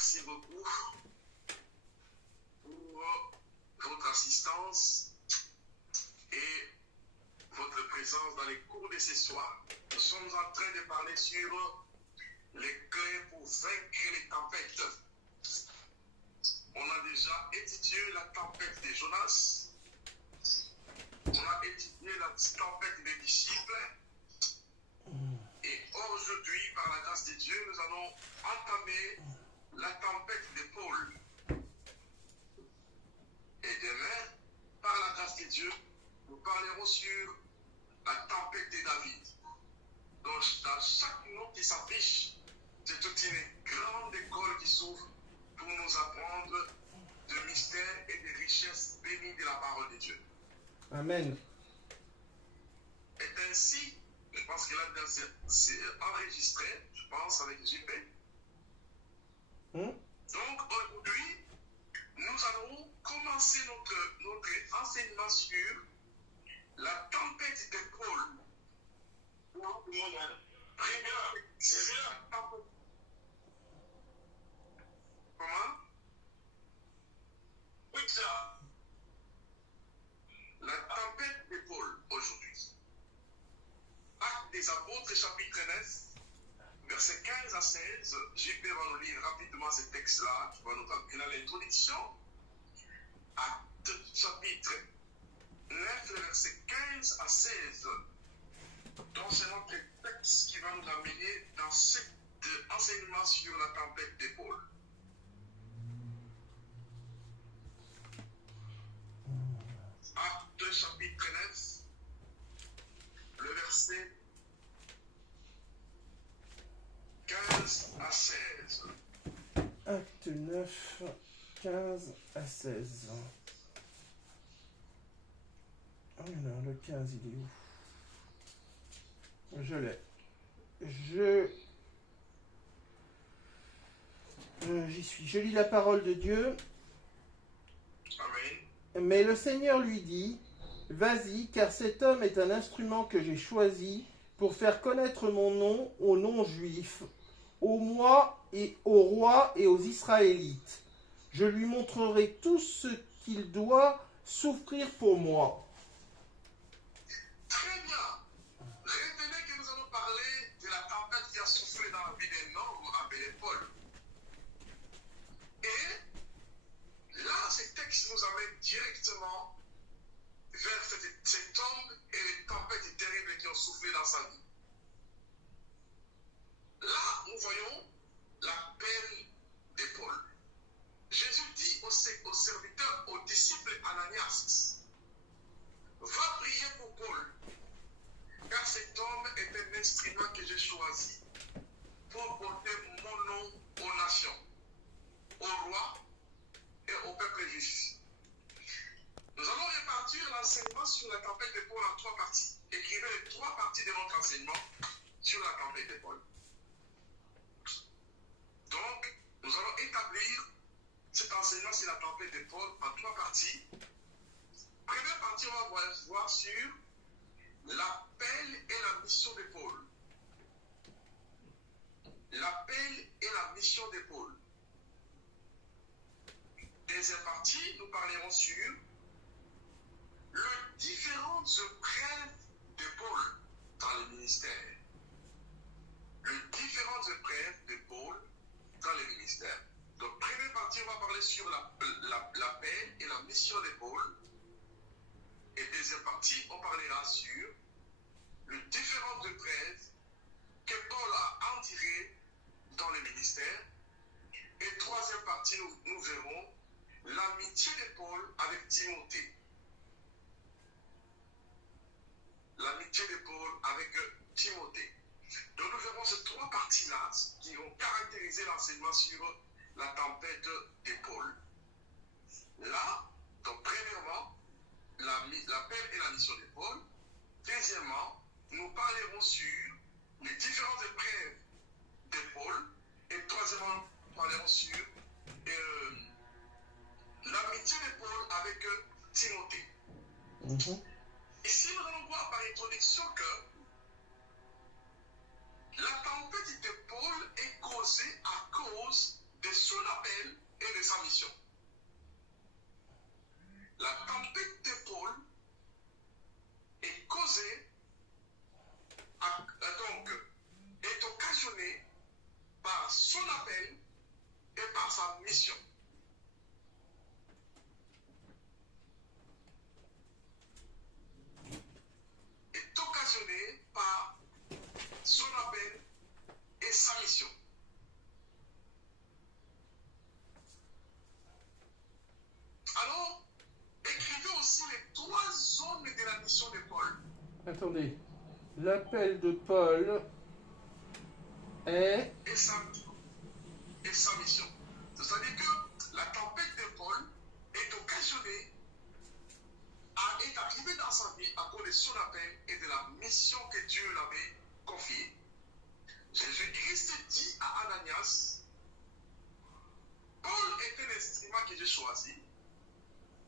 Merci beaucoup pour votre assistance et votre présence dans les cours de ce soir. Nous sommes en train de parler sur les clés pour vaincre les tempêtes. On a déjà étudié la tempête de Jonas. On a étudié la tempête des disciples. Et aujourd'hui, par la grâce de Dieu, nous allons entamer la tempête de Paul. Et demain, par la grâce de Dieu, nous parlerons sur la tempête de David. Donc, dans chaque nom qui s'affiche, c'est toute une grande école qui s'ouvre pour nous apprendre de mystères et de richesses bénies de la parole de Dieu. Amen. Et ainsi, je pense que là, c'est enregistré, je pense, avec JP. Donc, aujourd'hui, nous allons commencer notre enseignement sur la tempête de Paul. Très bien, c'est ça. Comment? Oui, ça. La tempête de Paul aujourd'hui. Actes des Apôtres, chapitre 9, versets 15 à 16. JP va nous lire rapidement ce texte-là, qui va nous amener à l'introduction. Actes, chapitre 9, versets 15 à 16. Donc, c'est notre texte qui va nous amener dans cet enseignement sur la tempête de Paul. Actes, chapitre 9, le verset 15 à 16. Acte 9, 15 à 16. Oh non, le 15, il est où? Je l'ai. J'y suis. Je lis la parole de Dieu. Amen. Mais le Seigneur lui dit, vas-y, car cet homme est un instrument que j'ai choisi pour faire connaître mon nom aux non-juifs, aux moi et aux rois et aux Israélites. Je lui montrerai tout ce qu'il doit souffrir pour moi. Très bien. Retenez que nous allons parler de la tempête qui a soufflé dans la vie d'un homme appelé Paul. Et là, ce texte nous amène directement vers cet homme et les tempêtes terribles qui ont soufflé dans sa vie. Là, nous voyons l'appel de Paul. Jésus dit au serviteur, au disciple Ananias, va prier pour Paul, car cet homme est un instrument que j'ai choisi pour porter mon nom aux nations, aux rois et au peuple juif. Nous allons répartir l'enseignement sur la tempête de Paul en 3 parties. Écrivez les 3 parties de notre enseignement sur la tempête de Paul. Donc, nous allons établir cet enseignement sur la tempête de Paul en 3 parties. Première partie, on va voir sur l'appel et la mission de Paul. L'appel et la mission de Paul. Deuxième partie, nous parlerons sur les différentes épreuves de Paul dans le ministère. Les différentes épreuves de Paul dans le ministère. Donc, première partie, on va parler sur l'appel et la mission de Paul. Et deuxième partie, on parlera sur les différentes épreuves que Paul a endurées dans le ministère. Et troisième partie, nous verrons l'amitié de Paul avec Timothée. L'amitié de Paul avec Timothée. Donc nous verrons ces 3 parties-là qui vont caractériser l'enseignement sur la tempête de Paul. Là, donc premièrement, l'appel et la mission de Paul. Deuxièmement, nous parlerons sur les différentes épreuves de Paul. Et troisièmement, nous parlerons sur l'amitié de Paul avec Timothée. Ici, nous allons voir par introduction que la tempête de Paul est causée à cause de son appel et de sa mission. La tempête de Paul est causée, donc, est occasionnée par son appel et par sa mission. Est occasionnée par son appel et sa mission. Alors, écrivez aussi les 3 zones de la mission de Paul. Attendez. L'appel de Paul est... Et sa mission. C'est-à-dire que la tempête de Paul est occasionnée, est arrivée dans sa vie à cause de son appel et de la mission que Dieu l'avait confiée. Jésus-Christ dit à Ananias, Paul est un instrument que j'ai choisi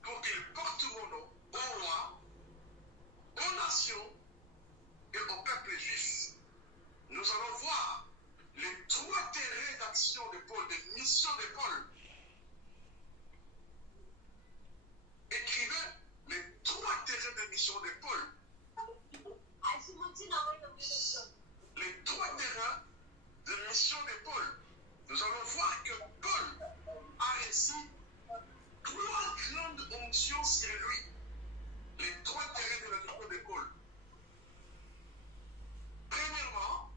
pour qu'il porte mon nom au roi, aux nations et au peuple juif. Nous allons voir les 3 terrains d'action de Paul, de mission de Paul. Écrivez les 3 terrains de mission de Paul. Les 3 terrains de mission de Paul. Nous allons voir que Paul a reçu 3 grandes onctions sur lui. Les 3 terrains de la mission de Paul. Premièrement,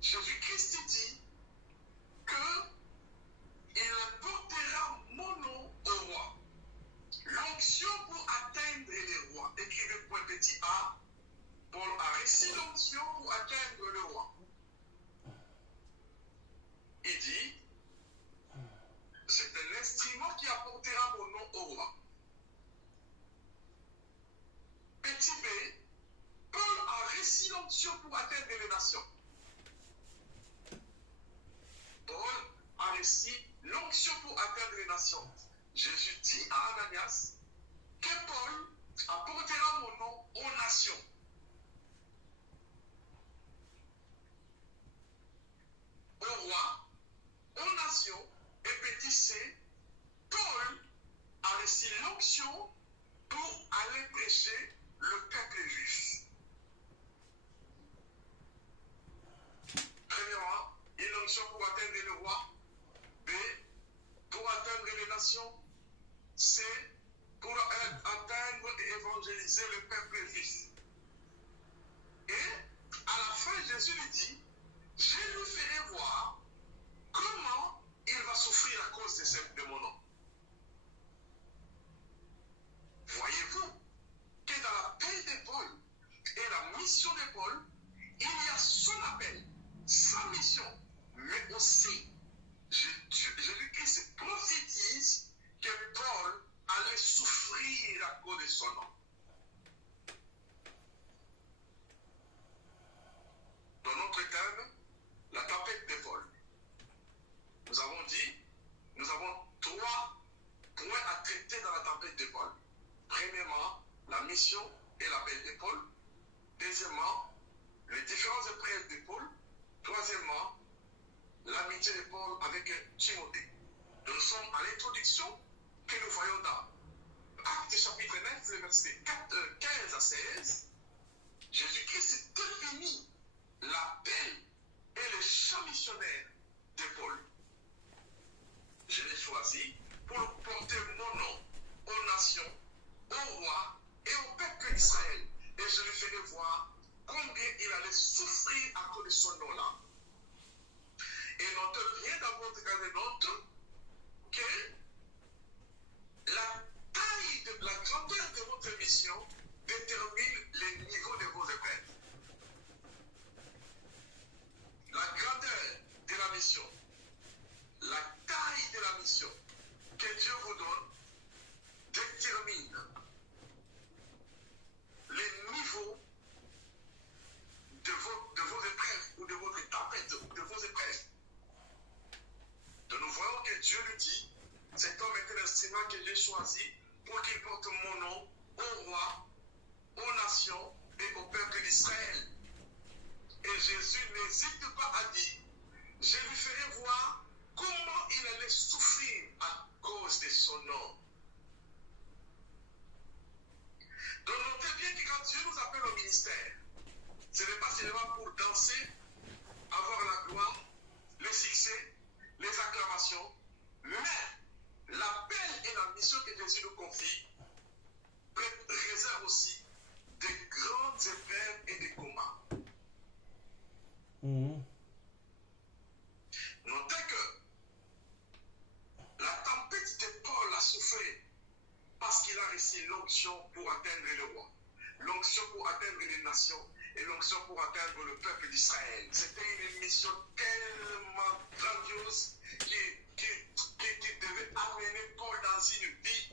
Jésus-Christ dit qu'il portera mon nom au roi. L'onction pour atteindre les rois. Écrivez point petit a. Paul a reçu l'onction pour atteindre le roi. Il dit, c'est un instrument qui apportera mon nom au roi. Petit b, Paul a reçu l'onction pour atteindre les nations. Paul a reçu l'onction pour atteindre les nations. Jésus dit à Ananias que Paul apportera mon nom aux nations. Au roi, aux nations, et petit c, Paul a reçu l'onction pour aller prêcher le peuple juif. Premièrement, une onction pour atteindre le roi. B, pour atteindre les nations. C, pour atteindre et évangéliser le peuple juif. Et à la fin, Jésus lui dit, je lui ferai voir comment il va souffrir à cause de mon nom. Voyez-vous que dans l'appel de Paul et la mission de Paul, il y a son appel, sa mission, mais aussi Jésus-Christ prophétise que Paul allait souffrir à cause de son nom. Dans notre thème, la tempête de Paul. Nous avons dit, nous avons 3 points à traiter dans la tempête de Paul. Premièrement, la mission et l'appel de Paul. Deuxièmement, les différentes épreuves de Paul. Troisièmement, l'amitié de Paul avec Timothée. Nous sommes à l'introduction que nous voyons dans Actes chapitre 9, le verset 15 à 16. Jésus-Christ définit l'appel et le champ missionnaire de Paul. Je l'ai choisi pour porter mon nom aux nations, au roi et au peuple d'Israël. Et je lui ferai voir combien il allait souffrir à cause de son nom-là. Et notez bien dans votre carnet de notes que la grandeur de votre mission détermine le niveau de vos épreuves. La grandeur de la mission, la taille de la mission que Dieu vous donne détermine le niveau de vos épreuves ou de votre tempête, de vos épreuves. Donc nous voyons que Dieu lui dit, cet homme est un instrument que j'ai choisi pour qu'il porte mon nom au roi, aux nations et au peuple d'Israël. Et Jésus n'hésite pas à dire, je lui ferai voir comment il allait souffrir à cause de son nom. Donc notez bien que quand Dieu nous appelle au ministère, ce n'est pas seulement pour danser, avoir la gloire, le succès, les acclamations, mais l'appel et la mission que Jésus nous confie réserve aussi de grandes épreuves et des combats. Notez que la tempête de Paul a souffert parce qu'il a reçu l'onction pour atteindre le roi, l'onction pour atteindre les nations et l'onction pour atteindre le peuple d'Israël. C'était une mission tellement grandiose qui devait amener Paul dans une vie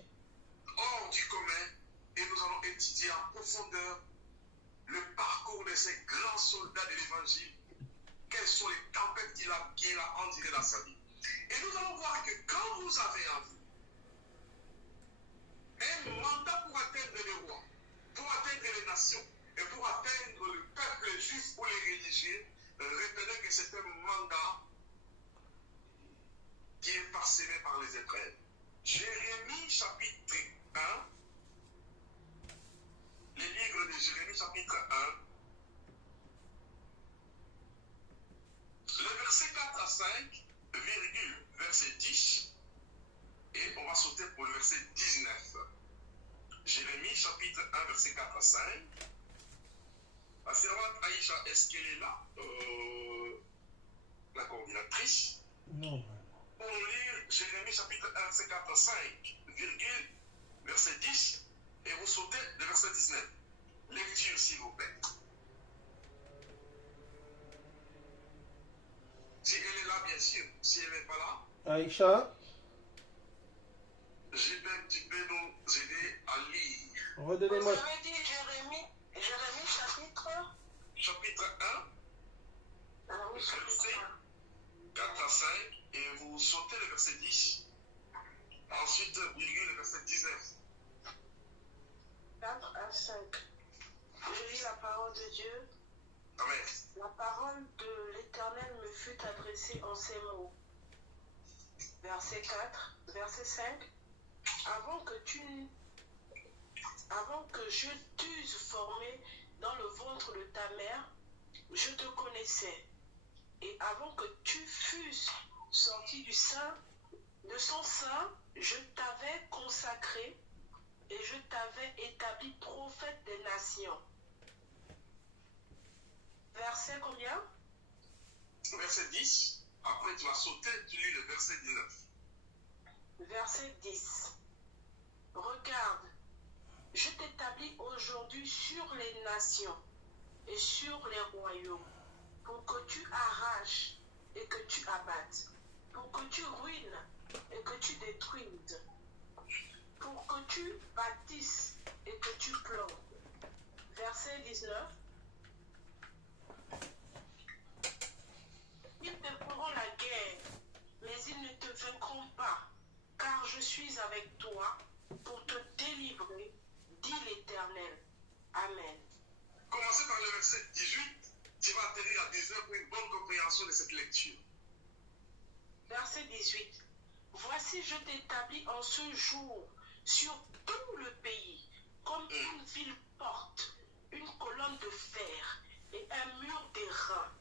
hors du commun. Et nous allons étudier en profondeur le parcours de ces grands soldats de l'évangile. Quelles sont les tempêtes qu'il a endurées dans sa vie. Et nous allons voir que quand vous avez en vous un mandat pour atteindre les rois, pour atteindre les nations et pour atteindre le peuple juif ou les religieux, retenez que c'est un mandat qui est parsemé par les épreuves. Jérémie chapitre 1, le livre de Jérémie chapitre 1, le verset 4 à 5, virgule, verset 10, et on va sauter pour le verset 19. Jérémie chapitre 1, verset 4 à 5. La servante Aïcha, est-ce qu'elle est là? La coordinatrice. Non. Pour lire Jérémie chapitre 1, verset 4 à 5, virgule, verset 10, et vous sautez le verset 19. Lecture, s'il vous plaît. Si elle est là, bien sûr. Si elle n'est pas là, Aïcha, tu peux nous aider à lire. redonnez-moi. Vous avez dit Jérémie Chapitre 1, Ah oui, chapitre verset 4 à 5, et vous sautez le verset 10. Ensuite, virgule, le verset 19. 4 à 5. Je lis la parole de Dieu. Amen. La parole de l'Éternel me fut adressée en ces mots. Verset 4, verset 5. Avant que je t'eusse formé dans le ventre de ta mère, je te connaissais. Et avant que tu fusses sorti de son sein, je t'avais consacré et je t'avais établi prophète des nations. Verset combien? Verset 10. Après, tu vas sauter, tu lis le verset 19. Verset 10. Regarde, je t'établis aujourd'hui sur les nations et sur les royaumes, pour que tu arraches et que tu abattes, pour que tu ruines et que tu détruises, pour que tu bâtisses et que tu plantes. Verset 19. Ils te feront la guerre, mais ils ne te vaincront pas, car je suis avec toi pour te délivrer, dit l'Éternel. Amen. Commencez par le verset 18. Tu vas atterrir à 19 pour une bonne compréhension de cette lecture. Verset 18. Voici, je t'établis en ce jour sur tout le pays, comme une ville porte, une colonne de fer et un mur d'airain,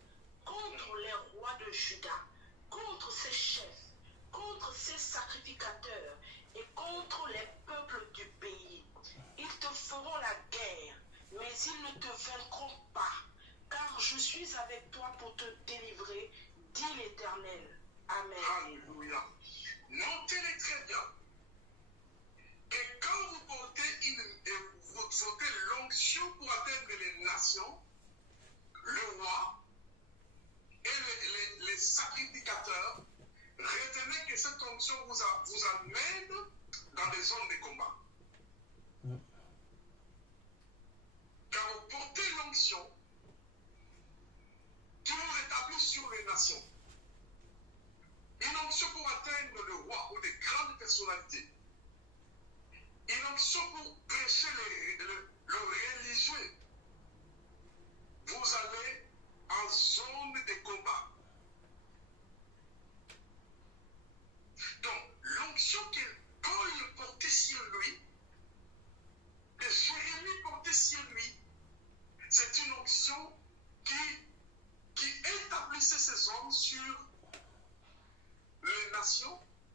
contre les rois de Juda, contre ses chefs, contre ses sacrificateurs et contre les peuples du pays. Ils te feront la guerre, mais ils ne te vaincront pas, car je suis avec toi pour te délivrer, dit l'Éternel. Amen. Alléluia. Notez-les très bien que quand vous portez l'onction pour atteindre les nations, le roi et les sacrificateurs, retenez que cette onction vous amène dans des zones de combat. Car vous portez l'onction qui vous établit sur les nations. Une onction pour atteindre le roi ou des grandes personnalités. Une onction pour prêcher le religieux. Vous allez en zone de combat.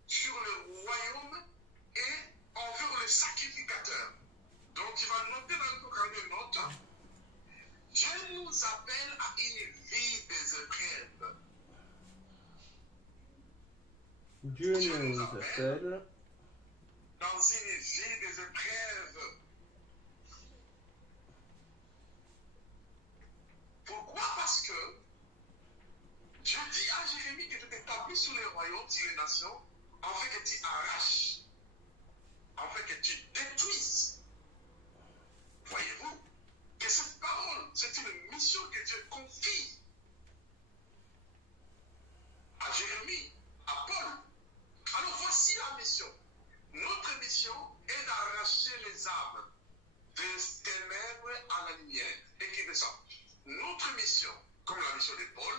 sur le royaume et envers le sacrificateur. Donc tu vas noter dans ton carnet de notes, Dieu nous appelle à une vie des épreuves. Dieu nous appelle dans une vie des épreuves. Pourquoi? Parce que Dieu dit à Jérémie que tu t'établis sur les royaumes, sur les nations, afin que tu arraches, afin que tu détruises. Voyez-vous que cette parole, c'est une mission que Dieu confie à Jérémie, à Paul. Alors voici la mission. Notre mission est d'arracher les âmes des ténèbres à la lumière. Écrivez ça. Notre mission, comme la mission de Paul,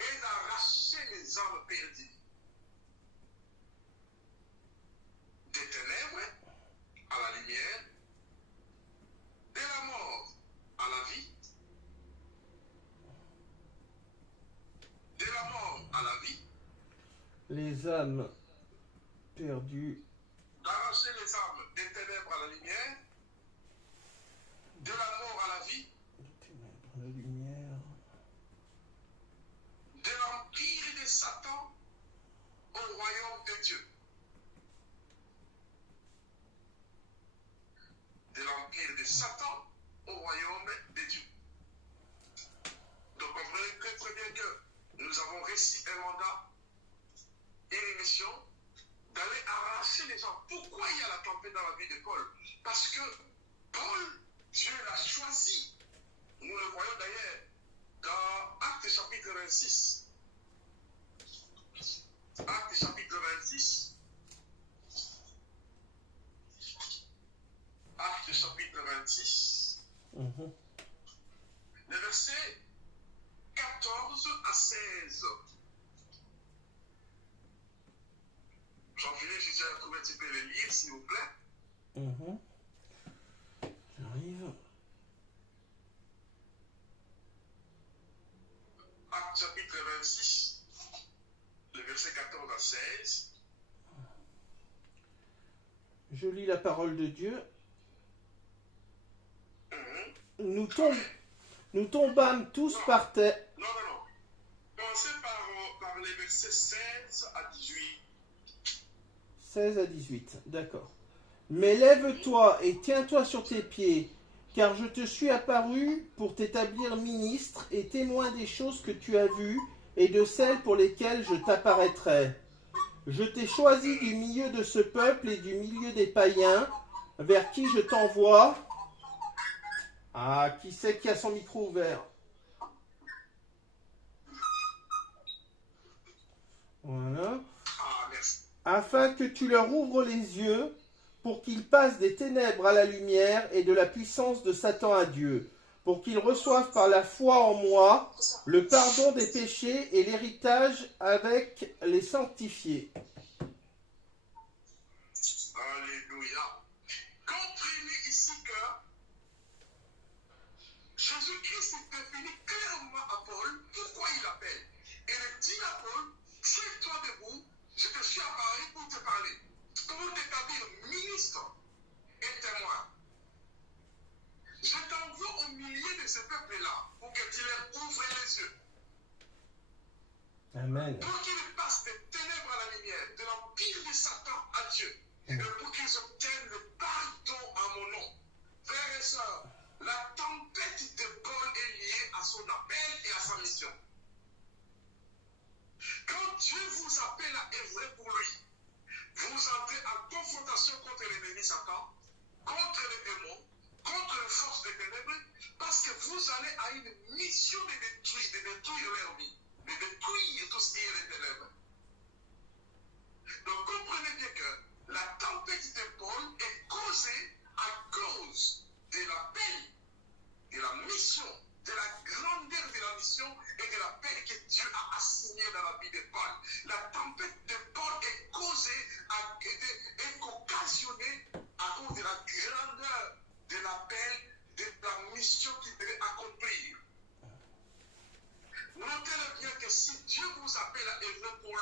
est d'arracher les âmes perdues des ténèbres à la lumière, de la mort à la vie, de la mort à la vie, les âmes perdues, d'arracher les âmes des ténèbres à la lumière, de la mort à la vie, des ténèbres à la lumière, de l'empire de Satan au royaume de Dieu. De l'empire de Satan au royaume de Dieu. Donc comprenez très très bien que nous avons réussi un mandat et une mission d'aller arracher les gens. Pourquoi il y a la tempête dans la vie de Paul? Parce que Paul, Dieu l'a choisi. Nous le voyons d'ailleurs dans Actes chapitre 26. Actes chapitre 26. Actes chapitre 26. Le verset 14 à 16. Jean-Philippe, si tu as trouvé, tu peux le lire, s'il vous plaît. J'arrive. Actes chapitre 26, le verset 14 à 16. Je lis la parole de Dieu. Nous tombâmes tous par terre. Non. Commencez par les versets 16 à 18. 16 à 18, d'accord. Mais lève-toi et tiens-toi sur tes pieds, car je te suis apparu pour t'établir ministre et témoin des choses que tu as vues et de celles pour lesquelles je t'apparaîtrai. Je t'ai choisi du milieu de ce peuple et du milieu des païens, vers qui je t'envoie. Ah, qui c'est qui a son micro ouvert? Voilà. Ah, merci. Afin que tu leur ouvres les yeux, pour qu'ils passent des ténèbres à la lumière et de la puissance de Satan à Dieu, pour qu'ils reçoivent par la foi en moi le pardon des péchés et l'héritage avec les sanctifiés. Alléluia. Comprenez ici que Jésus-Christ est défini clairement à Paul pourquoi il l'appelle. Et il dit à Paul, tiens-toi debout, je te suis apparu pour te parler, pour t'établir ministre et témoin. Je t'envoie au milieu de ce peuple-là pour que tu leur ouvres les yeux. Amen. Pour qu'ils passent des ténèbres à la lumière, de l'empire de Satan à Dieu. Et pour qu'ils obtiennent le pardon à mon nom. Frères et sœurs, la tempête de Paul est liée à son appel et à sa mission. Quand Dieu vous appelle à œuvrer pour lui, vous entrez en confrontation contre l'ennemi Satan, contre les démons, contre les forces des ténèbres, parce que vous allez à une mission de détruire leur vie, de détruire tout ce qui est les ténèbres. Donc comprenez bien que la tempête de Paul est causée à cause de l'appel, de la mission, de la grandeur de la mission et de l'appel que Dieu a assigné dans la vie de Paul. La tempête de Paul est causée, est occasionnée à cause de la grandeur de l'appel, de la mission qu'il devait accomplir. Notez-le bien que si Dieu vous appelle à œuvrer pour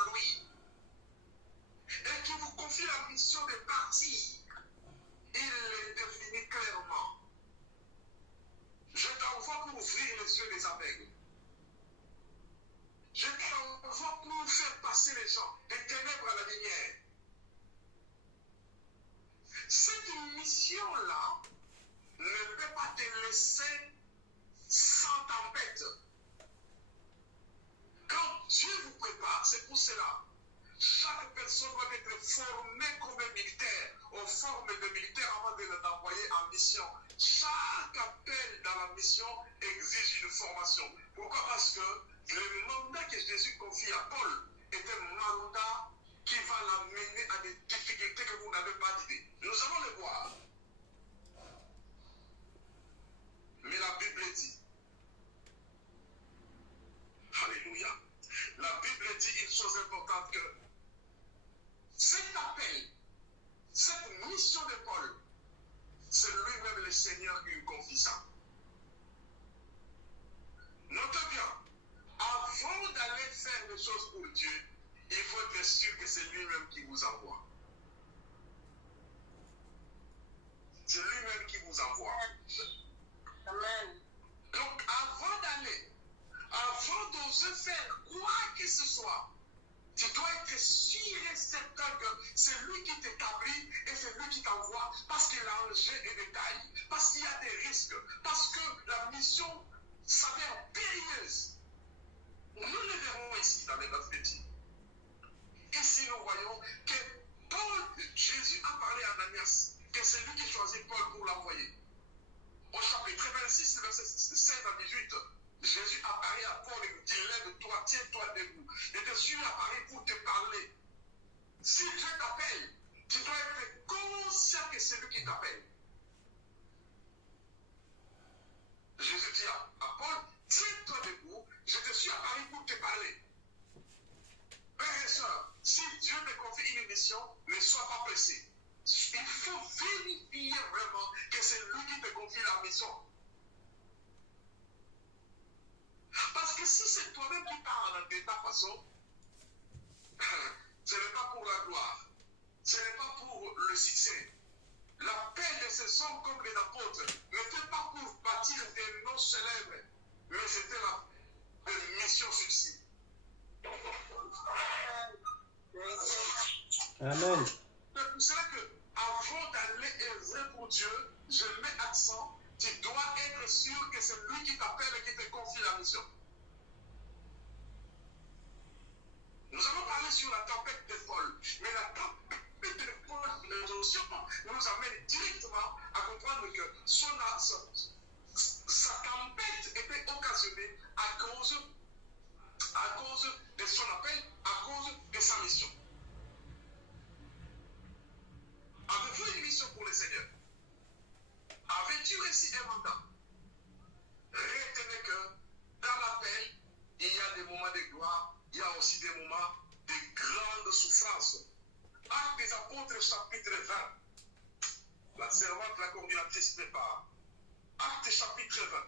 former comme militaire, on forme des militaires avant de les envoyer en mission. Chaque appel dans la mission exige une formation. Pourquoi? Parce que le mandat que Jésus confie à Paul est un mandat qui va l'amener à des difficultés que vous n'avez pas d'idée. Nous allons le voir. Mais la Bible dit, alléluia, la Bible dit une chose importante que cet appel, cette mission de Paul, c'est lui-même le Seigneur qui lui confie ça. Notez bien, avant d'aller faire des choses pour Dieu, il faut être sûr que c'est lui-même qui vous envoie. C'est lui-même qui vous envoie. Amen. Donc avant d'aller, avant d'oser faire quoi que ce soit, tu dois être sûr et certain que c'est lui qui t'établit et c'est lui qui t'envoie parce que l'enjeu est de taille, parce qu'il y a des risques, parce que la mission s'avère périlleuse. Nous le verrons ici dans les notes d'études. Ici, nous voyons que Jésus a parlé à Ananias que c'est lui qui choisit Paul pour l'envoyer. Au chapitre 26, verset 16 à 18, Jésus apparaît à Paul et lui dit, lève-toi, tiens-toi debout. Et Jésus apparaît pour te parler. Si Dieu t'appelle, tu dois être conscient que c'est lui qui t'appelle. Jésus dit à Paul, tiens-toi debout, je te suis apparu pour te parler. Frères et sœurs, si Dieu te confie une mission, ne sois pas pressé. Il faut vérifier vraiment que c'est lui qui te confie la mission. Parce que si c'est toi-même qui parles de ta façon, ce n'est pas pour la gloire, ce n'est pas pour le succès. L'appel de ces hommes comme les apôtres n'était pas pour bâtir des noms célèbres, mais c'était la mission suicide. Amen. C'est pour cela que, avant d'aller œuvrer pour Dieu, je mets accent, tu dois être sûr que c'est lui qui t'appelle et qui te confie la mission. Nous allons parler sur la tempête de Paul, mais la tempête de Paul nous amène directement à comprendre que sa tempête était occasionnée à cause de son appel, à cause de sa mission. Avez-vous une mission pour le Seigneur? Avais-tu réussi un mandat? Retenez que dans l'appel, il y a des moments de gloire, il y a aussi des moments de grande souffrance. Actes des Apôtres, chapitre 20. La servante, la coordinatrice prépare. Actes chapitre 20.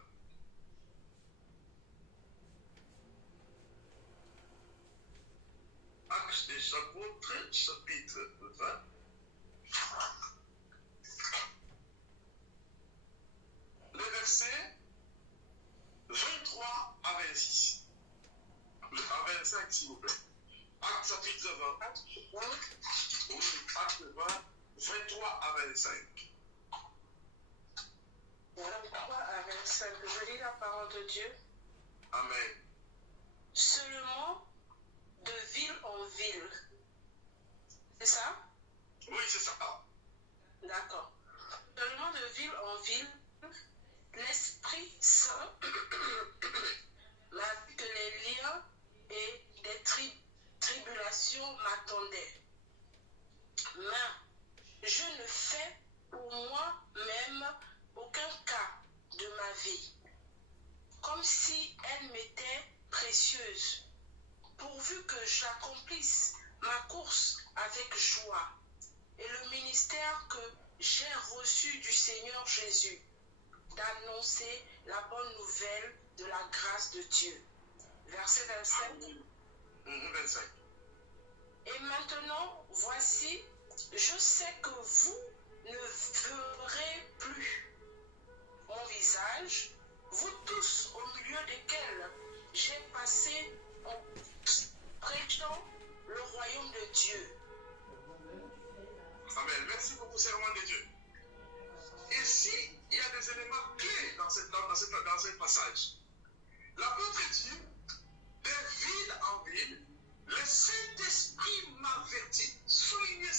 Actes des Apôtres, chapitre 20. Les versets 23 à 26. À 25, s'il vous plaît. Acte chapitre 20. Acte 20, 23 à 25. 23 à 25. Je lis la parole de Dieu. Amen. Seulement de ville en ville. C'est ça? Oui, c'est ça. D'accord. Seulement de ville en ville, l'Esprit Saint m'a dit que les liens et des tribulations m'attendaient. Mais je ne fais pour moi-même aucun cas de ma vie, comme si elle m'était précieuse, pourvu que j'accomplisse ma course avec joie et le ministère que j'ai reçu du Seigneur Jésus, d'annoncer la bonne nouvelle de la grâce de Dieu. Verset 27. 25. Et maintenant, voici, je sais que vous ne verrez plus mon visage, vous tous au milieu desquels j'ai passé en prêchant le royaume de Dieu. Amen. Merci beaucoup, servant de Dieu. Ici, il y a des éléments clés dans ce passage. L'apôtre dit, de ville en ville, le Saint-Esprit m'avertit. Soulignez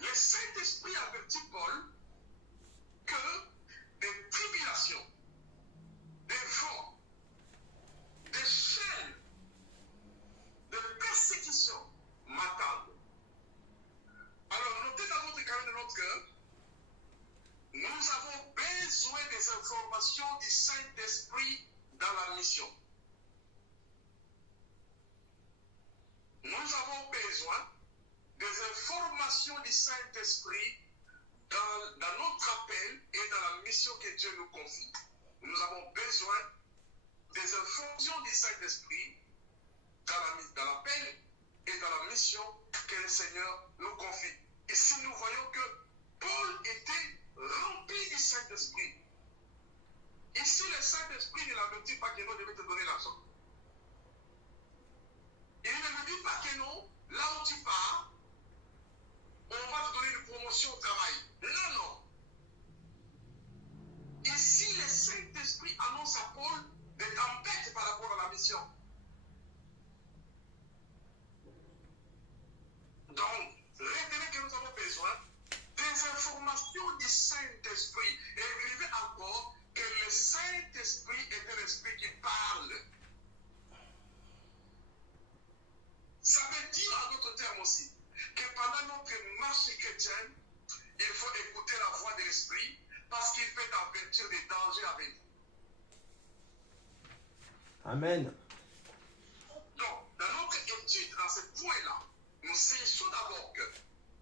Le Saint-Esprit avertit Paul que des tribulations, des vents, des chaînes, des persécutions m'attendent. Alors, notez dans votre carnet de notes que nous avons besoin des informations du Saint-Esprit dans la mission. Nous avons besoin des informations du Saint-Esprit dans notre appel et dans la mission que Dieu nous confie. Nous avons besoin des informations du Saint-Esprit dans l'appel et dans la mission que le Seigneur nous confie. Ici, nous voyons que Paul était rempli du Saint-Esprit. Ici, le Saint-Esprit ne l'avertit pas que non, je vais te donner l'argent. Il ne me dit pas que non, là où tu pars, on va te donner une promotion au travail. Non, non. Ici, le Saint-Esprit annonce à Paul des tempêtes par rapport à la mission. Donc, retenez que nous avons besoin des informations du Saint-Esprit. Et écrivez encore que le Saint-Esprit est un esprit qui parle. Ça veut dire en d'autres termes aussi que pendant notre marche chrétienne, il faut écouter la voix de l'Esprit parce qu'il peut avertir des dangers à venir. Amen. Donc, dans notre étude, dans ce point-là, nous saisissons d'abord que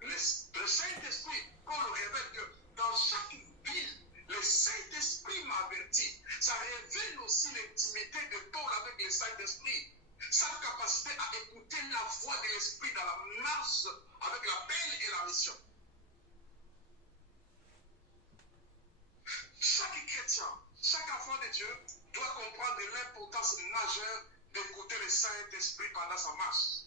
le Saint-Esprit, Paul révèle que dans chaque ville, le Saint-Esprit m'a averti. Ça révèle aussi l'intimité de Paul avec le Saint-Esprit. Sa capacité à écouter la voix de l'Esprit dans la marche avec l'appel et la mission. Chaque chrétien, chaque enfant de Dieu doit comprendre l'importance majeure d'écouter le Saint-Esprit pendant sa marche.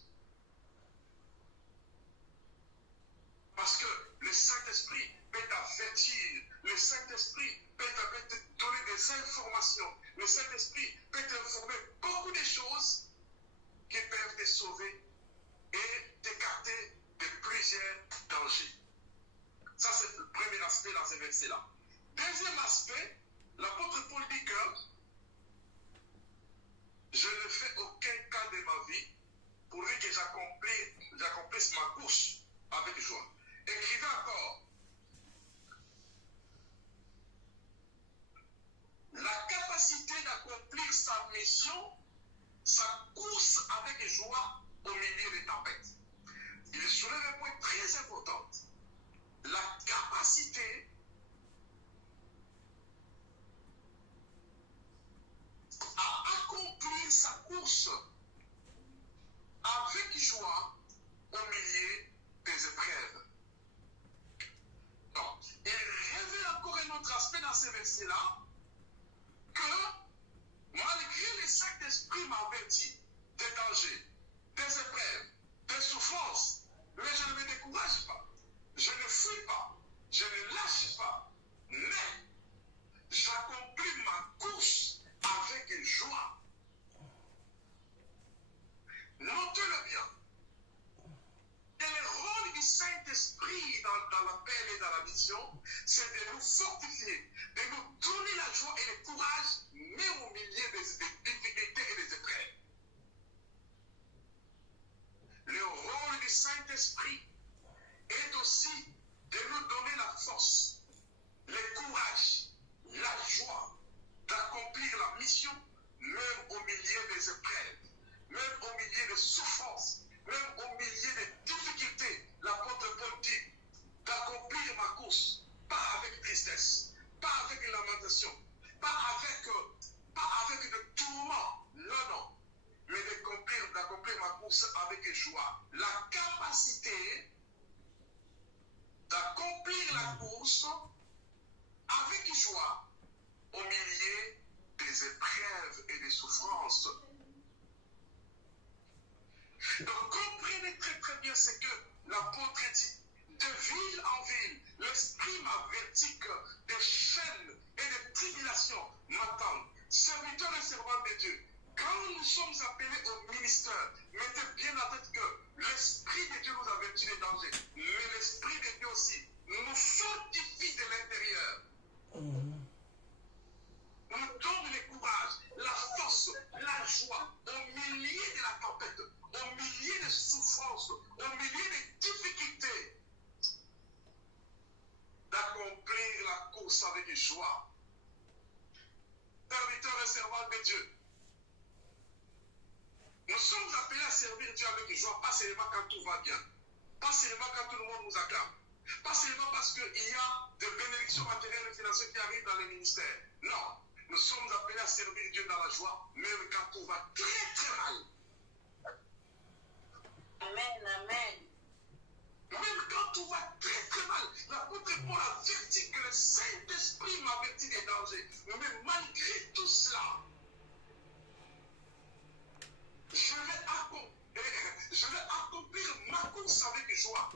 Parce que le Saint-Esprit peut t'avertir, le Saint-Esprit peut te donner des informations, le Saint-Esprit peut t'informer beaucoup de choses qui peuvent te sauver et t'écarter de plusieurs dangers. Ça, c'est le premier aspect dans ces versets-là. Deuxième aspect, l'apôtre Paul dit que je ne fais aucun cas de ma vie pourvu que j'accomplisse ma course avec joie. Écrivez encore. La capacité d'accomplir sa mission, sa course avec joie au milieu des tempêtes. Il soulève un point très important. La capacité à accomplir sa course avec joie au milieu des épreuves. Donc, il révèle encore un autre aspect dans ces versets-là, que malgré le Saint-Esprit m'a averti des dangers, des épreuves, des souffrances, mais je ne me décourage pas, je ne fuis pas, je ne lâche pas, mais j'accomplis ma course avec joie. Notez-le bien. Et le rôle du Saint-Esprit dans l'appel et dans la mission, c'est de nous fortifier, de nous donner la joie et le courage, même au milieu des difficultés et des épreuves. Le rôle du Saint-Esprit est aussi de nous donner la force, le courage, la joie d'accomplir la mission, même au milieu des épreuves, même au milieu des souffrances, même au milieu des difficultés. L'apôtre Paul dit d'accomplir ma course, pas avec tristesse, pas avec lamentation, pas avec de tourment, non, mais d'accomplir ma course avec joie. La capacité d'accomplir la course avec joie au milieu des épreuves et des souffrances. Donc comprenez très très bien ce que l'apôtre dit. De ville en ville, l'Esprit m'avertit que des chaînes et des tribulations m'attendent. Serviteurs et servants de Dieu, quand nous sommes appelés au ministère, mettez bien en tête que l'Esprit de Dieu nous avertit des dangers, mais l'Esprit de course avec joie. Serviteurs et servantes de Dieu. Nous sommes appelés à servir Dieu avec joie, pas seulement quand tout va bien. Pas seulement quand tout le monde nous acclame. Pas seulement parce qu'il y a des bénédictions matérielles et financières qui arrivent dans les ministères. Non. Nous sommes appelés à servir Dieu dans la joie, même quand tout va très très mal. Amen, amen. Même quand tout va très très mal. L'apôtre Paul a averti que le Saint-Esprit m'avertit des dangers. Mais malgré tout cela, je vais accomplir ma course avec joie.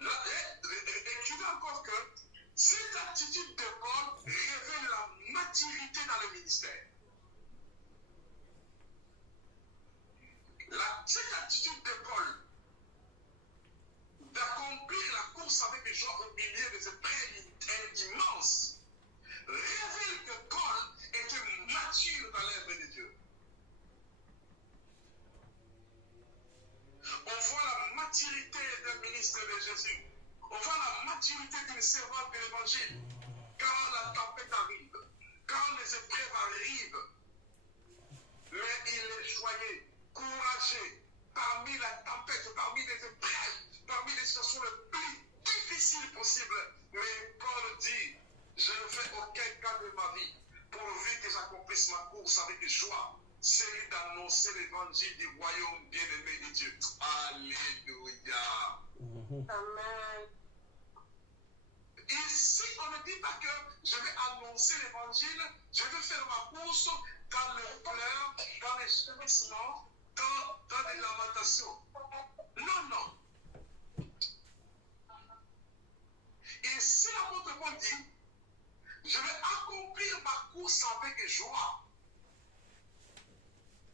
Écrivez encore que cette attitude de Paul révèle la maturité dans le ministère. Cette attitude de Paul d'accomplir la course avec joie au milieu de ces prêts immenses révèle que Paul était mature dans l'œuvre de Dieu. On voit la maturité d'un ministre de Jésus. On voit la maturité d'une servante de l'évangile. Quand la tempête arrive, quand les épreuves arrivent, mais il est joyeux, courageux, parmi la tempête, parmi les épreuves, parmi les situations les plus difficiles possibles. Mais Paul dit, je ne fais aucun cas de ma vie, pourvu que j'accomplisse ma course avec joie. C'est d'annoncer l'évangile du royaume bien-aimé de Dieu. Alléluia. Amen. Ici, on ne dit pas que je vais annoncer l'évangile, je vais faire ma course dans les pleurs, dans les gémissements, dans les lamentations. Non, non. Ici, l'apôtre Paul dit, je vais accomplir ma course avec joie.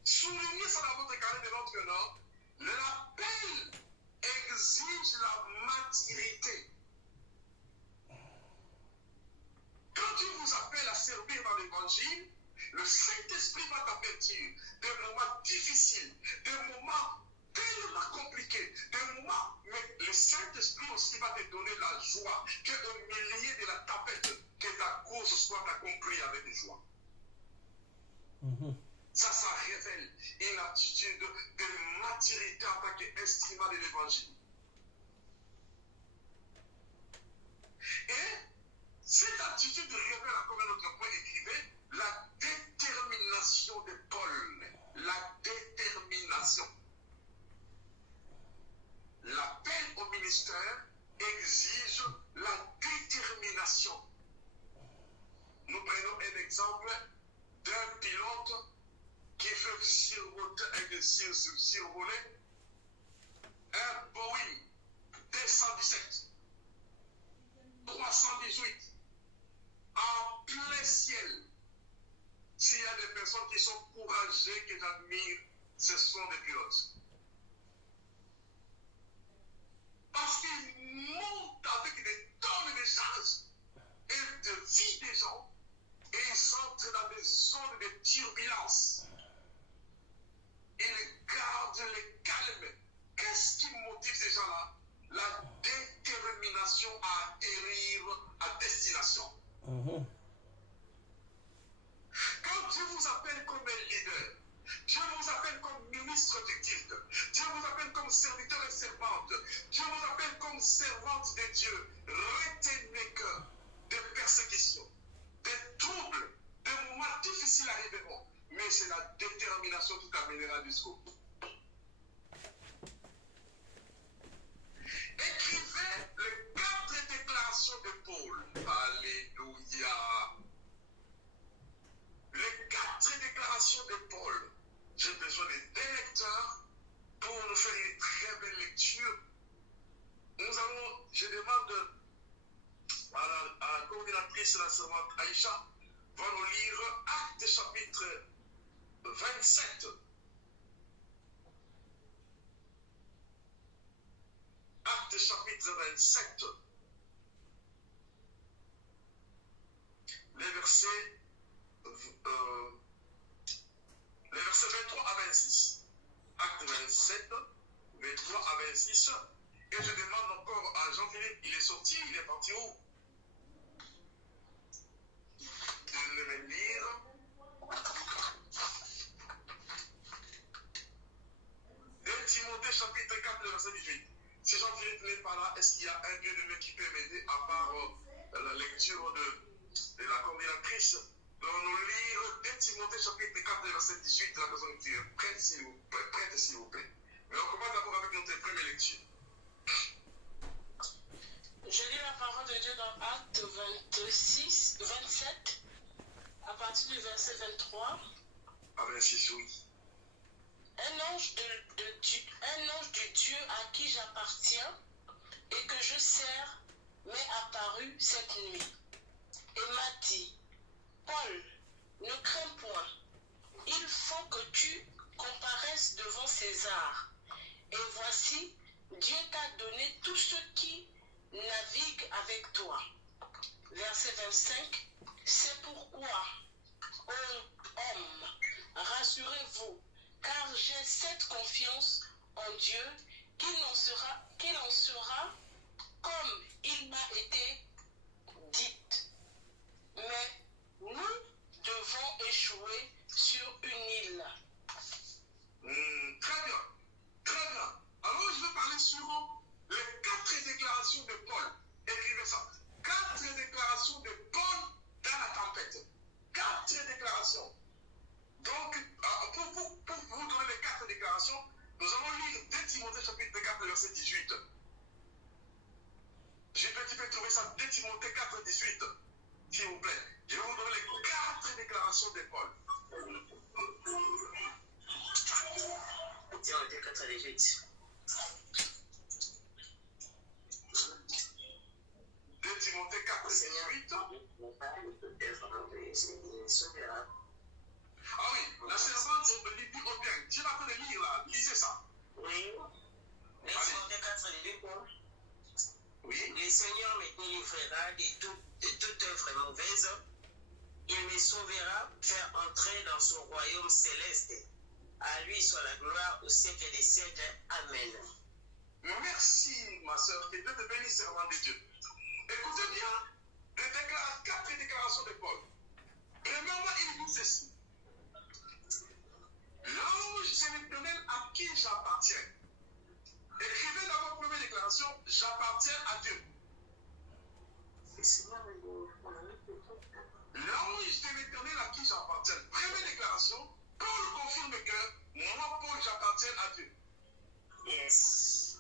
Soulignez ça dans votre carnet de notes que non, l'appel exige la maturité. Quand Dieu vous appelle à servir dans l'évangile, le Saint-Esprit va t'avertir des moments difficiles, des moments tellement compliqués, des moments, mais le Saint-Esprit aussi va te donner la joie, qu'au milieu de la tempête, que ta course soit accomplie avec joie. Ça révèle une attitude de maturité en tant qu'instrument de l'évangile. Et cette attitude révèle, comme un autre point écrivait, la détermination de Paul. La détermination. L'appel au ministère exige la détermination. Nous prenons un exemple d'un pilote qui fait survoler un Boeing 217, 318, en plein ciel. S'il y a des personnes qui sont courageuses, que j'admire, ce sont des pilotes. Parce qu'ils montent avec des tonnes de charges et de vie des gens, et ils entrent dans des zones de turbulence. Ils gardent le calme. Qu'est-ce qui motive ces gens-là? La détermination à atterrir à destination. Quand Dieu vous appelle comme un leader, Dieu vous appelle comme ministre du culte, Dieu vous appelle comme serviteur et servante, Dieu vous appelle comme servante de Dieu, retenez que des persécutions, des troubles, des moments difficiles arriveront, mais c'est la détermination qui t'amènera jusqu'au bout. Écrivez les 4 déclarations de Paul. Alléluia. Les 4 déclarations de Paul. J'ai besoin des lecteurs pour nous faire une très belle lecture. Je demande à la coordinatrice, la servante Aïcha, va nous lire Actes chapitre 27. Actes chapitre 27. Les versets 23 à 26. Acte 27, 23 à 26. Et je demande encore à Jean-Philippe, il est sorti, il est parti où? vais me lire. 2 Timothée chapitre 4, verset 18. Si Jean-Philippe n'est pas là, est-ce qu'il y a un bien-aimé qui peut m'aider à part la lecture de la coordinatrice? Nous allons lire 2 Timothée chapitre 4, verset 18, la personne qui est prête, s'il vous plaît. Mais on commence d'abord avec notre première lecture. Je lis la parole de Dieu dans Acte 27, à partir du verset 23. Ah, 26, oui. Un ange du Dieu à qui j'appartiens et que je sers m'est apparu cette nuit et m'a dit: Paul, ne crains point, il faut que tu comparaisses devant César. Et voici, Dieu t'a donné tous ceux qui naviguent avec toi. Verset 25. C'est pourquoi, hommes, rassurez-vous, car j'ai cette confiance en Dieu qu'il en sera comme il m'a été dit. Mais nous devons échouer sur une île. Très bien, très bien. Alors je vais parler sur les 4 déclarations de Paul. Écrivez ça. 4 déclarations de Paul dans la tempête. 4 déclarations. Donc, pour vous donner les 4 déclarations, nous allons lire 2 Timothée chapitre 4, verset 18. Tu peux trouver ça, 2 Timothée 4, 18, s'il vous plaît. Je vais vous donner les 4 déclarations de Paul. Timothée 4, 18. 2 Timothée 4, 18. Ah oui, la servante lit bien. Tu vas te le lire là, lisez ça. Oui. 2 Timothée 4, 18. Oui. Le Seigneur me délivrera de toute œuvre mauvaise. Il me sauvera, faire entrer dans son royaume céleste. À lui soit la gloire au siècle des siècles. Amen. Merci, ma soeur, que Dieu te bénisse, servant de Dieu. Écoutez bien les 4 déclarations de Paul. Premièrement, il dit ceci: l'ange de l'Éternel à qui j'appartiens. Écrivez dans votre première déclaration: j'appartiens à Dieu. L'ange de l'Éternel à qui j'appartiens. Première déclaration, Paul confirme que moi, Paul, j'appartiens à Dieu. Yes.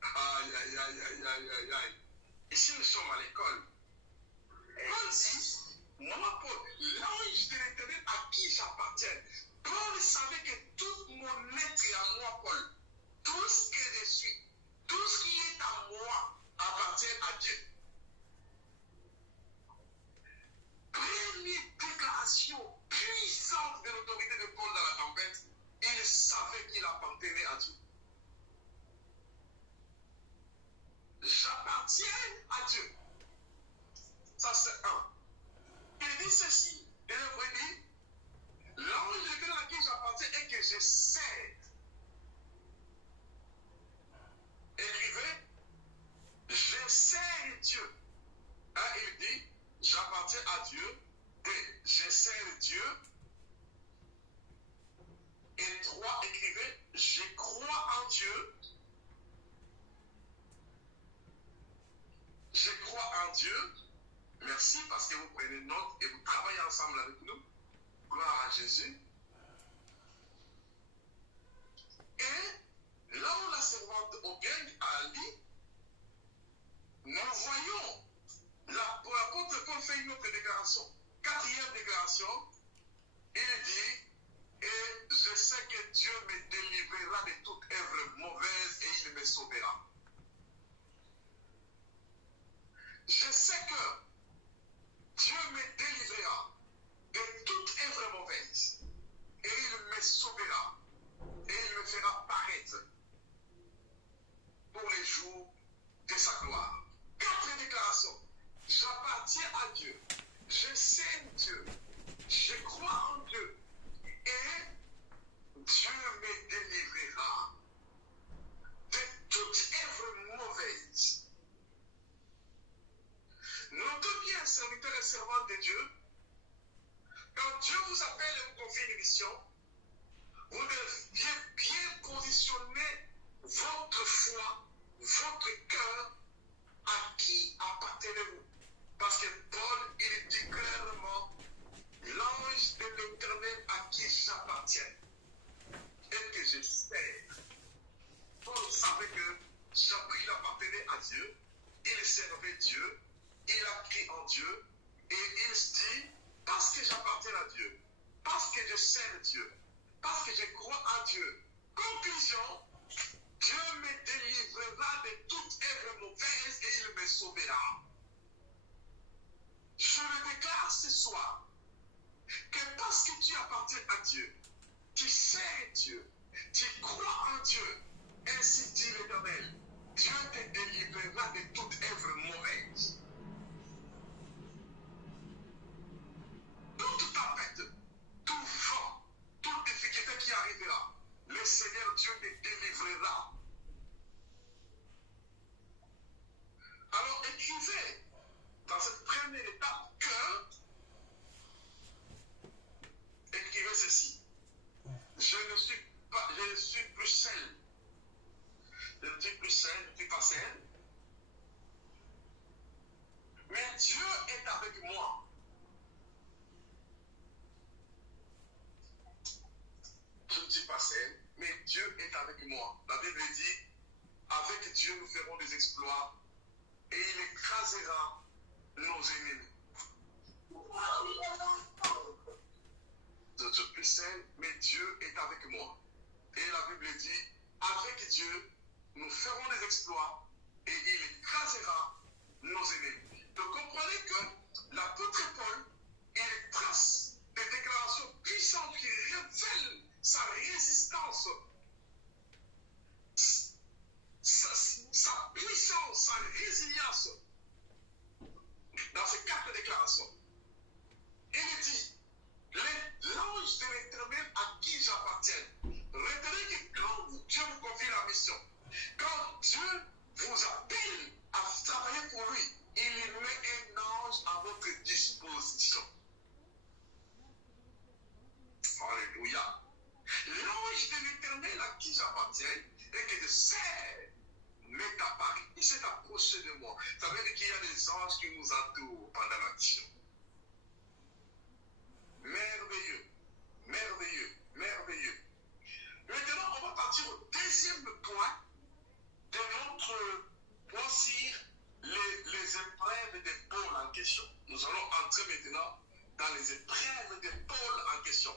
Aïe, aïe, aïe, aïe, aïe, aïe, aïe. Ici, nous sommes à l'école. Paul dit, moi, Paul, l'ange de l'Éternel à qui j'appartiens. Paul savait que tout mon être est à moi, Paul. Tout ce que je suis, tout ce qui est à moi appartient à Dieu. Première déclaration puissante de l'autorité de Paul dans la tempête, il savait qu'il appartenait à Dieu. J'appartiens à Dieu. Ça c'est un. Il dit ceci, il dit, l'ange de l'Éternel à qui j'appartiens et que je sers. Écrivez, je sers Dieu. Il dit, j'appartiens à Dieu. Et je sers Dieu. Et 3, écrivez, je crois en Dieu. Je crois en Dieu. Merci parce que vous prenez note et vous travaillez ensemble avec nous. Gloire à Jésus. Et là où la servante Ogen a dit, nous voyons l'apôtre Paul fait une autre déclaration. 4e déclaration, il dit, et je sais que Dieu me délivrera de toute œuvre mauvaise et il me sauvera. Je sais que Dieu me délivrera de toute œuvre mauvaise et il me sauvera et il me fera paraître pour les jours de sa gloire. 4 déclarations. J'appartiens à Dieu. Je sais Dieu. Je crois en Dieu. Et Dieu me délivrera de toute œuvre mauvaise. Notez bien, serviteurs et servantes de Dieu, quand Dieu vous appelle et vous confie une mission, vous deviez bien positionner votre foi, votre cœur, à qui appartenez-vous. Parce que Paul, il dit clairement, l'ange de l'Éternel à qui j'appartiens et que je sers. Paul savait que il appartenait à Dieu, il servait Dieu, il a cru en Dieu, et il se dit, parce que j'appartiens à Dieu, parce que je sers Dieu, parce que je crois en Dieu. Conclusion, Dieu me délivrera de toute œuvre mauvaise et il me sauvera. Je le déclare ce soir, que parce que tu appartiens à Dieu, tu sers Dieu, tu crois en Dieu, ainsi dit l'Éternel, Dieu te délivrera de toute œuvre mauvaise. Toute tempête, tout vent, toute difficulté qui arrivera, le Seigneur Dieu te délivrera. Alors écrivez dans cette première étape que, écrivez ceci, je ne suis plus seul. Je ne suis plus seul, je ne suis pas seul. Mais Dieu est avec moi. Je ne suis pas seul, mais Dieu est avec moi. La Bible dit, avec Dieu nous ferons des exploits et il écrasera nos ennemis. Je ne suis plus seul, mais Dieu est avec moi. Et la Bible dit, avec Dieu, nous ferons des exploits et il écrasera nos ennemis. Donc comprenez que l'apôtre Paul, il trace des déclarations puissantes qui révèlent sa résistance, sa puissance, sa résilience dans ces 4 déclarations. Il dit, l'ange de l'Éternel à qui j'appartiens. Retenez que quand Dieu vous confie la mission, quand Dieu vous appelle à travailler pour lui, il met un ange à votre disposition. Alléluia. L'ange de l'Éternel à qui j'appartiens et que je sers m'est apparu. Il s'est approché de moi. Ça veut dire qu'il y a des anges qui nous entourent pendant l'action. Merveilleux, merveilleux, merveilleux. Maintenant, on va partir au deuxième point de notre point sur les épreuves de Paul en question. Nous allons entrer maintenant dans les épreuves de Paul en question.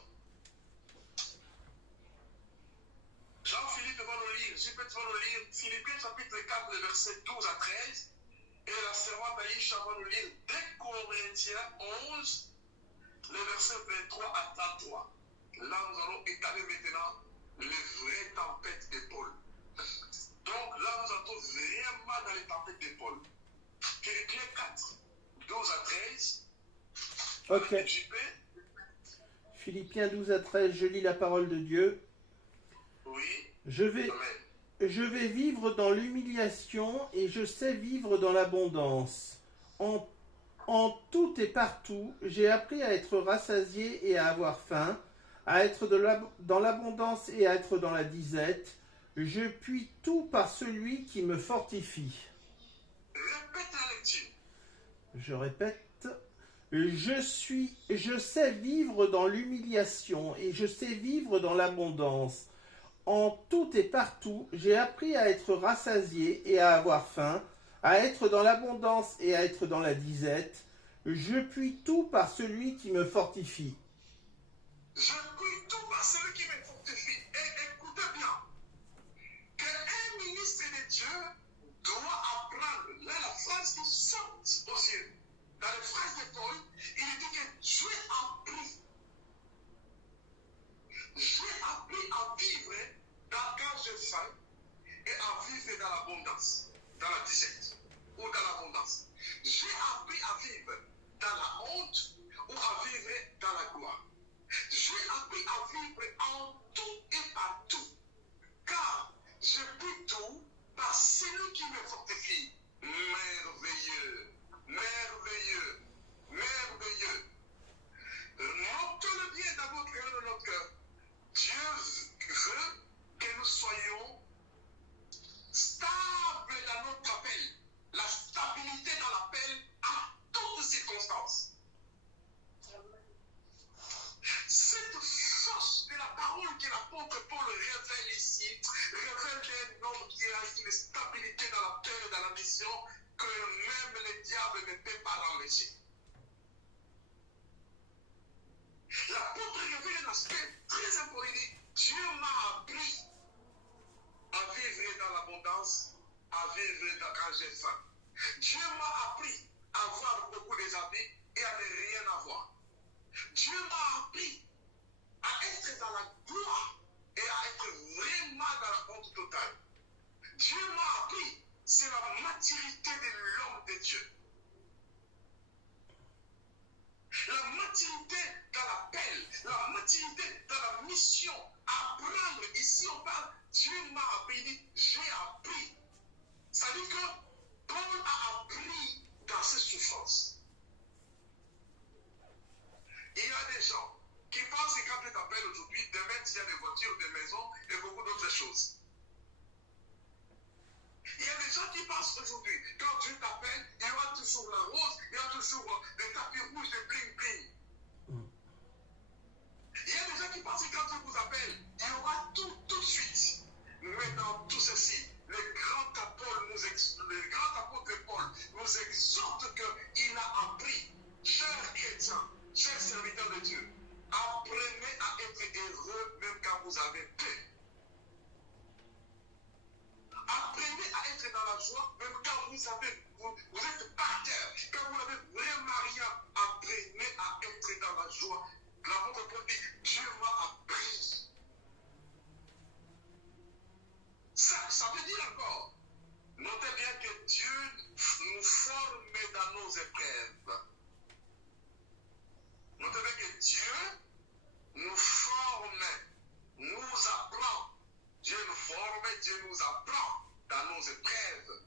Jean-Philippe va nous lire, Philippe va nous lire Philippiens chapitre 4, versets 12 à 13. Et la servante Aïcha va nous lire 2 Corinthiens 11, le verset 23 à 33. Là, nous allons étaler maintenant les vraies tempêtes de Paul. Donc là, nous entrons vraiment dans les tempêtes de Paul. Philippiens 4, 12 à 13. Ok. Philippiens 12 à 13, je lis la parole de Dieu. Oui. Je vais vivre dans l'humiliation et je sais vivre dans l'abondance. En tout et partout, j'ai appris à être rassasié et à avoir faim, à être dans l'abondance et à être dans la disette. Je puis tout par celui qui me fortifie. Répète la lecture. Je répète. Je sais vivre dans l'humiliation et je sais vivre dans l'abondance. En tout et partout, j'ai appris à être rassasié et à avoir faim, à être dans l'abondance et à être dans la disette. Je puis tout par celui qui me fortifie. Je puis tout par celui qui me fortifie. Et écoutez bien, qu'un ministre de Dieu doit apprendre. Là, la phrase qui saute aux yeux. Dans les phrases de Paul, il dit que Dieu a appris. J'ai appris à vivre quand j'ai faim et à vivre dans l'abondance, dans la disette ou dans l'abondance. J'ai appris à vivre dans la honte ou à vivre dans la gloire. J'ai appris à vivre en tout et partout, car je peux tout par celui qui me fortifie. Merveilleux, merveilleux. merveilleux. Notons-le bien dans notre cœur. Dieu veut que nous soyons stables dans notre appel. La stabilité dans l'appel à toutes circonstances. Cette force de la parole que l'apôtre Paul révèle ici, révèle d'un homme qui a une stabilité dans l'appel et dans la mission que même le diable ne peut pas l'empêcher. L'apôtre révèle un aspect très important. Il dit, Dieu m'a appris à vivre dans l'abondance, à vivre quand j'ai faim. Dieu m'a appris à avoir beaucoup des habits et à ne rien avoir. Dieu m'a appris à être dans la gloire et à être vraiment dans la honte totale. Dieu m'a appris, c'est la maturité de l'homme de Dieu. La maturité dans l'appel, la maturité dans la mission, apprendre. Ici on parle, Dieu m'a appris, j'ai appris. Ça veut dire que Paul a appris dans ses souffrances. Il y a des gens qui pensent que quand tu t'appelles aujourd'hui, demain il y a des voitures, des maisons et beaucoup d'autres choses. Il y a des gens qui pensent aujourd'hui, quand Dieu t'appelle, il y aura toujours la rose, il y aura toujours des tapis rouges, des bling-bling. Il y a des gens qui pensent que quand Dieu vous appelle, il y aura tout de suite. Mais dans tout ceci, le grand apôtre Paul nous exhorte qu'il a appris, chers chrétiens, chers serviteurs de Dieu, apprenez à être heureux même quand vous avez peur. Apprenez à être dans la joie même quand vous êtes par terre, quand vous n'avez vraiment rien. Apprenez à être dans la joie. L'apôtre Paul dit, Dieu m'a appris. Ça veut dire encore, notez bien que Dieu nous forme dans nos épreuves. Notez bien que Dieu nous forme, nous apprend. Dieu nous forme, Dieu nous apprend dans nos épreuves.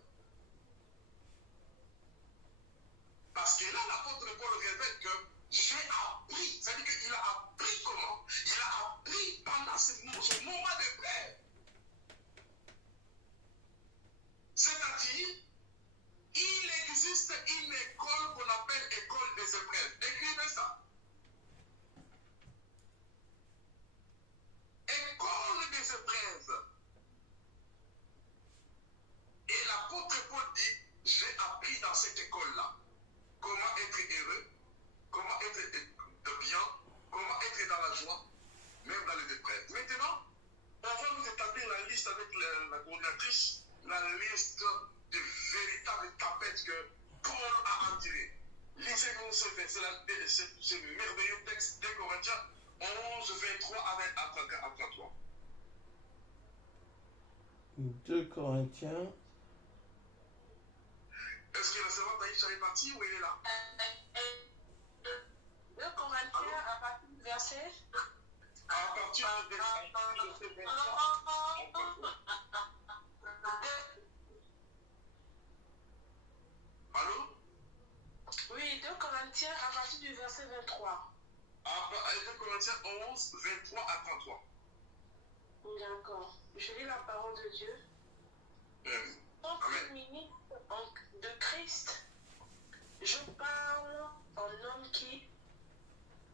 Parce que là, l'apôtre Paul révèle que j'ai appris. C'est-à-dire qu'il a appris comment? Il a appris pendant ce moment d'épreuve. C'est-à-dire, il existe une école qu'on appelle école des épreuves. Écrivez ça. École des épreuves. Et l'apôtre Paul dit, j'ai appris dans cette école-là comment être heureux, comment être de bien, comment être dans la joie, même dans les épreuves. Maintenant, on va vous établir la liste avec la coordinatrice, la liste de véritables tapettes que Paul a endurées. Lisez-nous ce verset, ce merveilleux texte de Corinthiens 11, 23 à 33. 2 Corinthiens. Est-ce que la servante Aïcha est partie ou elle est là? 2 Corinthiens à partir du verset. À partir du verset 23. Allô? Oui, 2 Corinthiens à partir du verset 23. 2 Corinthiens 11, 23 à 33. D'accord. Je lis la parole de Dieu. En tant que ministre de Christ, je parle en homme qui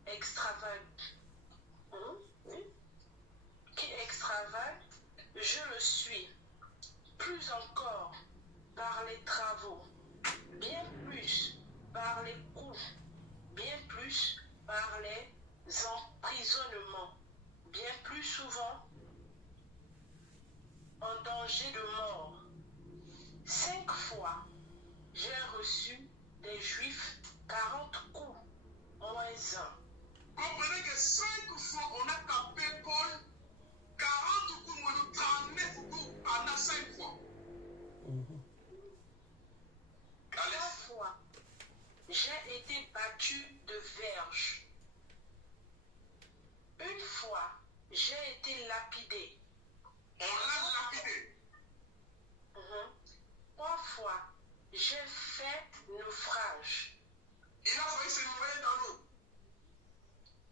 extravage. Oui. Qui extravage, je le suis. Plus encore par les travaux, bien plus par les coups, bien plus par les emprisonnements, bien plus souvent en danger de mort. 5 fois, j'ai reçu des Juifs 40 coups, moins 1. Comprenez que 5 fois on a tapé Paul, 40 coups, moins 39 coups pendant 5 fois. 3 fois, j'ai été battu de verge. 1 fois, j'ai été lapidé. On l'a lapidé. 3 fois, j'ai fait naufrage. Il a failli s'est noyé dans l'eau.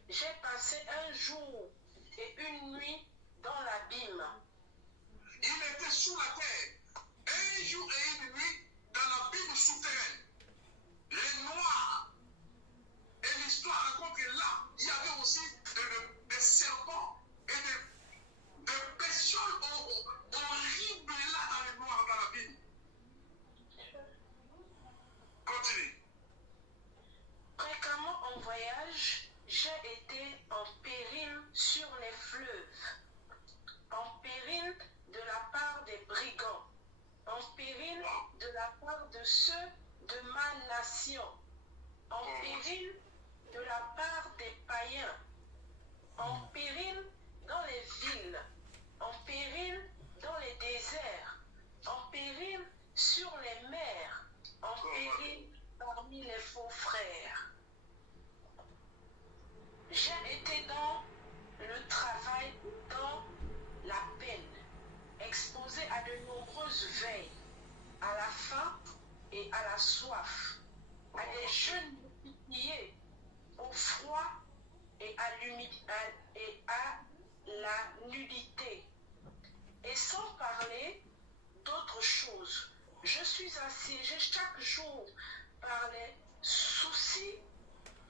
J'ai passé un jour et une nuit dans l'abîme. Il était sous la terre, un jour et une nuit dans l'abîme souterrain. Les Noirs. Et l'histoire raconte que là, il y avait aussi des serpents et des bestioles horribles là dans les Noirs, dans l'abîme. Continue. Fréquemment en voyage, j'ai été en péril sur les fleuves, en péril de la part des brigands, en péril de la part de ceux de ma nation, en péril de la part des païens, en péril dans les villes, en péril dans les déserts, en péril sur les mers, en péril parmi les faux frères. J'ai été dans le travail, dans la peine, exposé à de nombreuses veilles, à la faim et à la soif, à des jeûnes multipliés, au froid et à la nudité. Et sans parler d'autre chose, je suis assiégé chaque jour par les soucis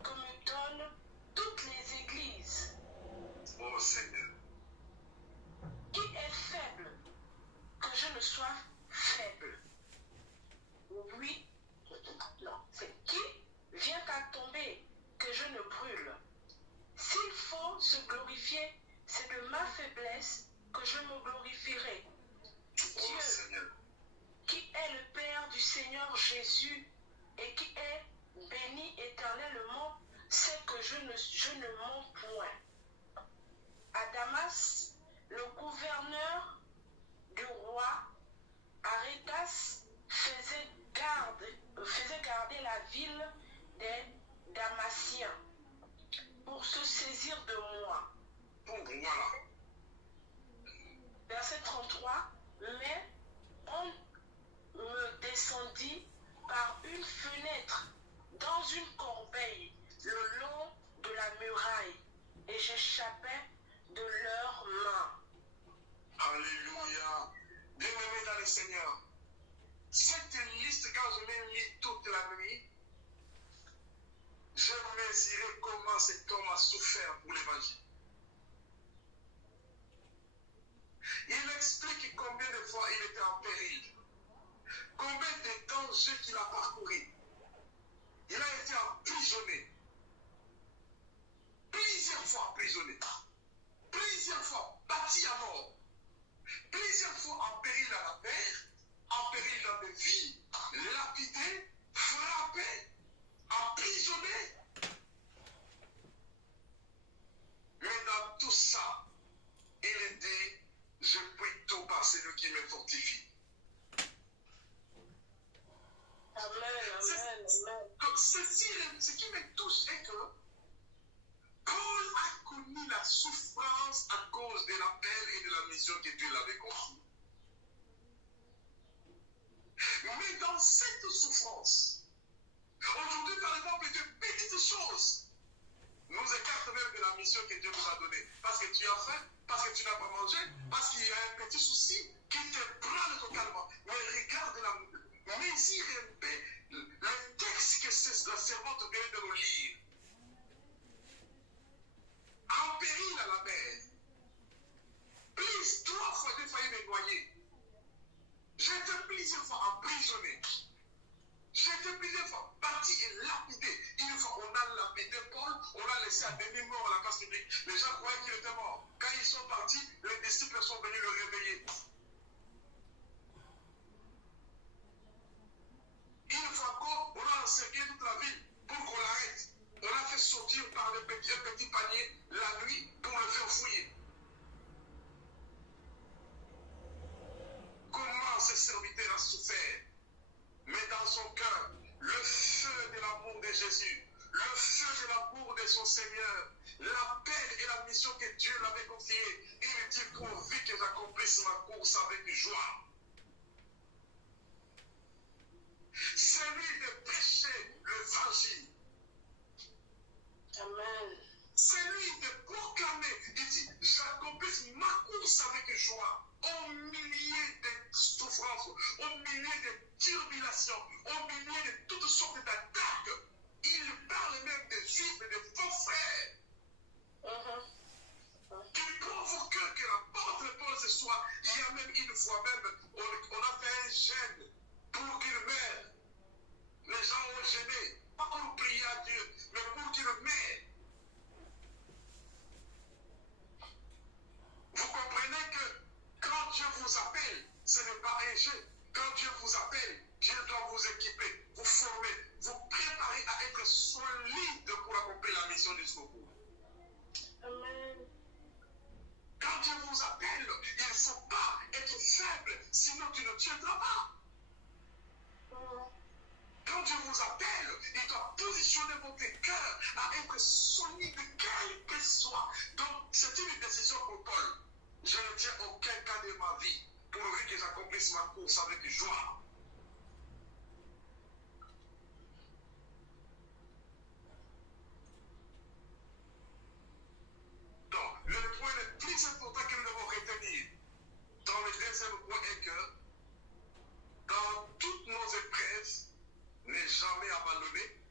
que me donnent toutes les églises. Oh Seigneur. Qui est faible que je ne sois faible? Oui, non, c'est qui vient à tomber que je ne brûle. S'il faut se glorifier, c'est de ma faiblesse que je me glorifierai. Dieu, Seigneur. qui est le Père du Seigneur Jésus et qui est béni éternellement, sait que je ne mens point. À Damas, le gouverneur du roi Arétas faisait garder la ville des Damasiens pour se saisir de moi. Voilà. Verset 33, mais on me descendit par une fenêtre dans une corbeille le long de la muraille et j'échappais de leurs mains. Alléluia. Bien-aimé dans le Seigneur. Cette liste, quand je l'ai lis toute la nuit, je mesurais comment cet homme a souffert pour l'évangile. Il explique combien de fois il était en péril, combien de dangers qu'il a parcouru. Il a été emprisonné, plusieurs fois emprisonné, plusieurs fois battu à mort, plusieurs fois en péril à la mer, en péril dans des vies, lapidé, frappé, emprisonné. Mais dans tout ça, il dit, je puis tout par celui qui me fortifie. Amen. Donc, ce qui me touche est que Paul a connu la souffrance à cause de l'appel et de la mission que Dieu l'avait confiée. Mais dans cette souffrance, aujourd'hui, par exemple, de petites choses nous écartent même de la mission que Dieu nous a donnée. Parce que tu as faim, parce que tu n'as pas mangé, parce qu'il y a un petit souci qui te prend totalement. Mais regarde mesure un peu le texte que la servante vient de nous lire. En péril à la mer, plus 3 fois j'ai failli me noyer. J'étais plusieurs fois emprisonné. J'étais plusieurs fois parti et lapidé. Une fois, on a lapidé Paul, on l'a laissé à demi-mort à la place publique. Les gens croyaient qu'il était mort. Quand ils sont partis, les disciples sont venus le réveiller. Une fois encore, on a encerclé toute la ville pour qu'on l'arrête. On l'a fait sortir par un petit panier la nuit pour le faire fouiller. Comment ce serviteur a souffert? Mais dans son cœur, le feu de l'amour de Jésus, le feu de l'amour de son Seigneur, l'appel et la mission que Dieu l'avait confiée, il dit pourvu que j'accomplisse ma course avec joie. C'est lui de prêcher l'évangile. d'intimidation, au milieu de toutes sortes d'attaques. Il parle même des juifs et des faux frères. Qui provoquent que l'apôtre Paul ce soir, il y a même une fois même, on a fait un gêne pour qu'il meure. Les gens ont gêné, pas pour prier à Dieu, mais pour qu'il meure. Vous comprenez que quand Dieu vous appelle, ce n'est pas un jeu. Quand Dieu vous appelle, Dieu doit vous équiper, vous former, vous préparer à être solide pour accomplir la mission jusqu'au bout. Amen. Quand Dieu vous appelle, il ne faut pas être faible, sinon tu ne tiendras pas. Quand Dieu vous appelle, il doit positionner votre cœur à être solide, quel que soit. Donc, c'est une décision pour Paul. Je ne tiens aucun cas de ma vie pourvu que j'accomplisse ma course avec joie. Donc, le point le plus important que nous devons retenir dans le deuxième point est que dans toutes nos épreuves, ne jamais abandonner,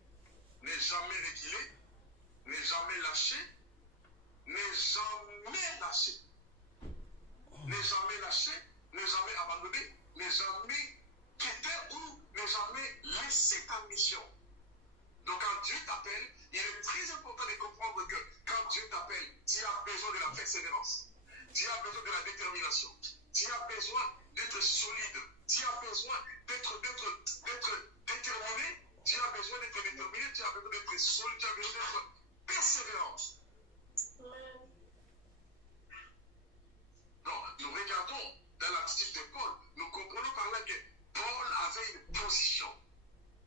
ne jamais reculer, ne jamais lâcher, ne jamais lâcher. Ne jamais lâcher, ne jamais abandonner, ne jamais quitter ou ne jamais laisser ta mission. Donc quand Dieu t'appelle, il est très important de comprendre que quand Dieu t'appelle, tu as besoin de la persévérance, tu as besoin de la détermination, tu as besoin d'être solide, tu as besoin d'être déterminé, tu as besoin d'être déterminé, tu as besoin d'être solide, tu as besoin d'être persévérant. Donc, nous regardons dans l'attitude de Paul, nous comprenons par là que Paul avait une position,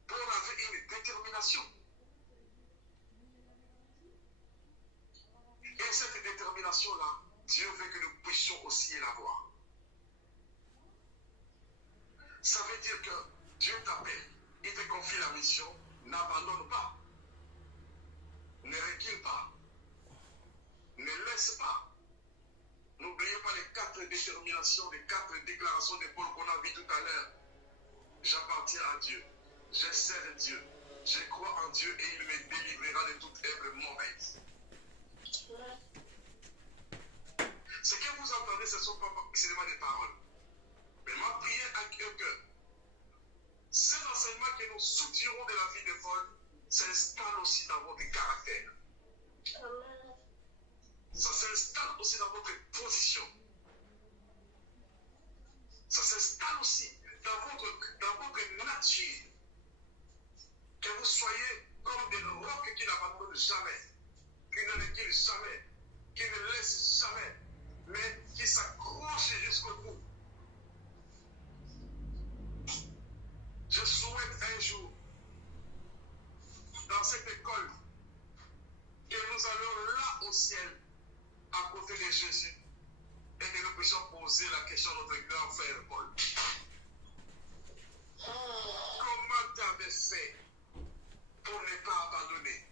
Paul avait une détermination. Et cette détermination-là, Dieu veut que nous puissions aussi l'avoir. Ça veut dire que Dieu t'appelle, il te confie la mission, n'abandonne pas, ne recule pas, ne laisse pas. N'oubliez pas les 4 déterminations, les 4 déclarations de Paul qu'on a vues tout à l'heure. J'appartiens à Dieu, je sers Dieu, je crois en Dieu et il me délivrera de toute œuvre mauvaise. Ce que vous entendez, ce ne sont pas seulement des paroles. Mais ma prière à Dieu que cet enseignement que nous soutirons de la vie de Paul s'installe aussi dans votre caractère. Amen. Ça s'installe aussi dans votre position. Ça s'installe aussi dans votre nature. Que vous soyez comme des rocs qui n'abandonnent jamais, qui ne reculent jamais, qui ne laissent jamais, mais qui s'accrochent jusqu'au bout. Je souhaite un jour, dans cette école, que nous allions là au ciel, à côté de Jésus, et que nous puissions poser la question à notre grand frère Paul. Comment tu avais fait pour ne pas abandonner?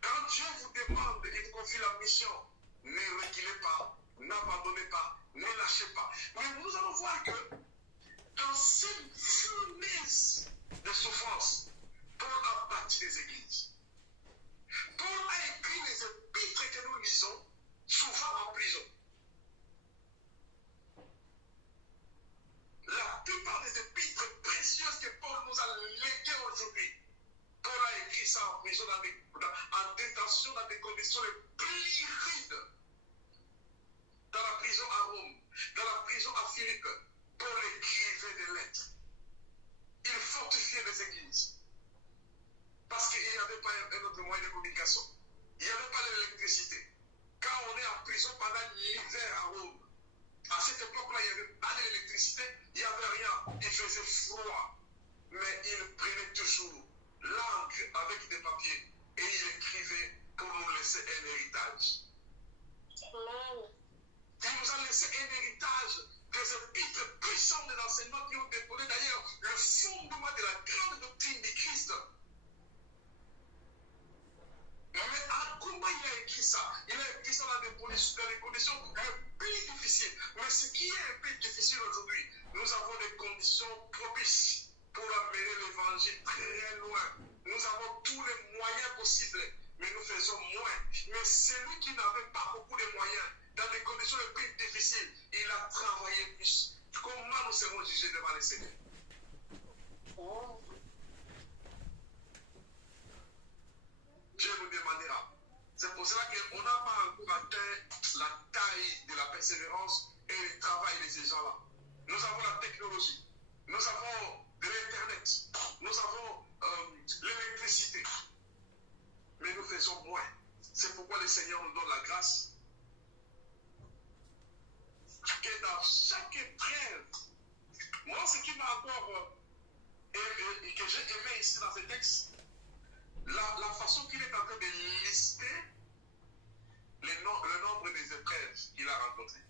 Quand Dieu vous demande et vous confie la mission, ne reculez pas, n'abandonnez pas, ne lâchez pas. Mais nous allons voir que dans cette fournaise de souffrance, Paul a bâti des églises. Paul a écrit les épîtres que nous lisons, souvent en prison. La plupart des épîtres précieuses que Paul nous a léguées aujourd'hui, Paul a écrit ça en prison, en détention, dans des conditions les plus rudes. Dans la prison à Rome, dans la prison à Philippe, Paul écrivait des lettres. Il fortifiait les églises. Parce qu'il n'y avait pas un autre moyen de communication. Il n'y avait pas d'électricité. Quand on est en prison pendant l'hiver à Rome, à cette époque-là, il n'y avait pas d'électricité, il n'y avait rien. Il faisait froid. Mais il prenait toujours l'encre avec des papiers et il écrivait pour nous laisser un héritage. Amen. Il nous a laissé un héritage des épîtres puissants des enseignements qui ont déposé d'ailleurs le fondement de la grande doctrine du Christ. Mais comment il a écrit ça? Il a écrit ça dans des conditions les plus difficiles. Mais ce qui est un peu difficile aujourd'hui, Nous avons des conditions propices pour amener l'évangile très loin. Nous avons tous les moyens possibles, mais nous faisons moins. Mais celui qui n'avait pas beaucoup de moyens, dans des conditions les plus difficiles, il a travaillé plus. Comment nous serons jugés devant le Seigneur? Dieu nous demandera. C'est pour cela qu'on n'a pas encore atteint la taille de la persévérance et le travail de ces gens-là. Nous avons la technologie, nous avons de l'Internet, nous avons l'électricité, mais nous faisons moins. C'est pourquoi le Seigneur nous donne la grâce que dans chaque épreuve, moi ce qui m'a encore et que j'ai aimé ici dans ce texte, la façon qu'il est en train de lister le nombre des épreuves qu'il a rencontrées.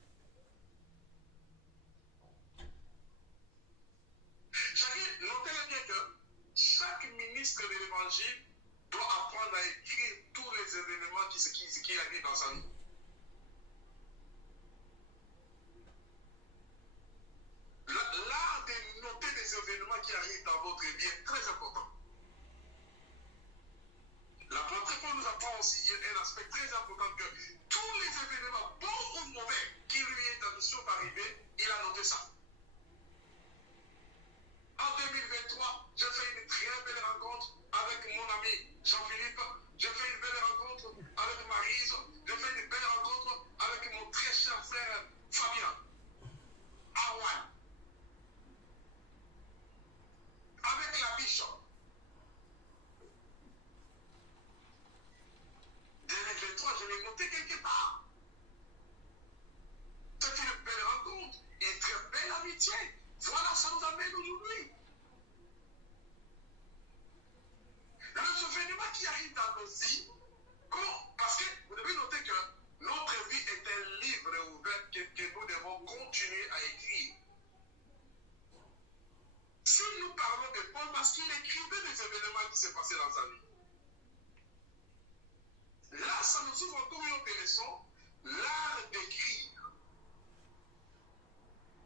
Notez bien que chaque ministre de l'Évangile doit apprendre à écrire tous les événements qui arrivent dans sa vie. L'art de noter des événements qui arrivent dans votre vie est très important. L'apôtre Paul nous apprend aussi un aspect très important que tous les événements, bons ou mauvais, qui lui sont arrivés, il a noté ça. En 2023, j'ai fait une très belle rencontre avec mon ami Jean-Philippe. J'ai fait une belle rencontre avec Maryse. J'ai fait une belle rencontre avec mon très cher frère Fabien. Awan. Avec la Bishop. 2023, je l'ai noté quelque part. C'est une belle rencontre, une très belle amitié. Voilà, ça nous amène aujourd'hui. Les événements qui arrivent dans nos vies, parce que vous devez noter que notre vie est un livre ouvert que nous devons continuer à écrire. Si nous parlons de Paul, parce qu'il écrivait des événements qui s'est passés dans sa vie. Là, ça nous ouvre encore une autre leçon, l'art d'écrire.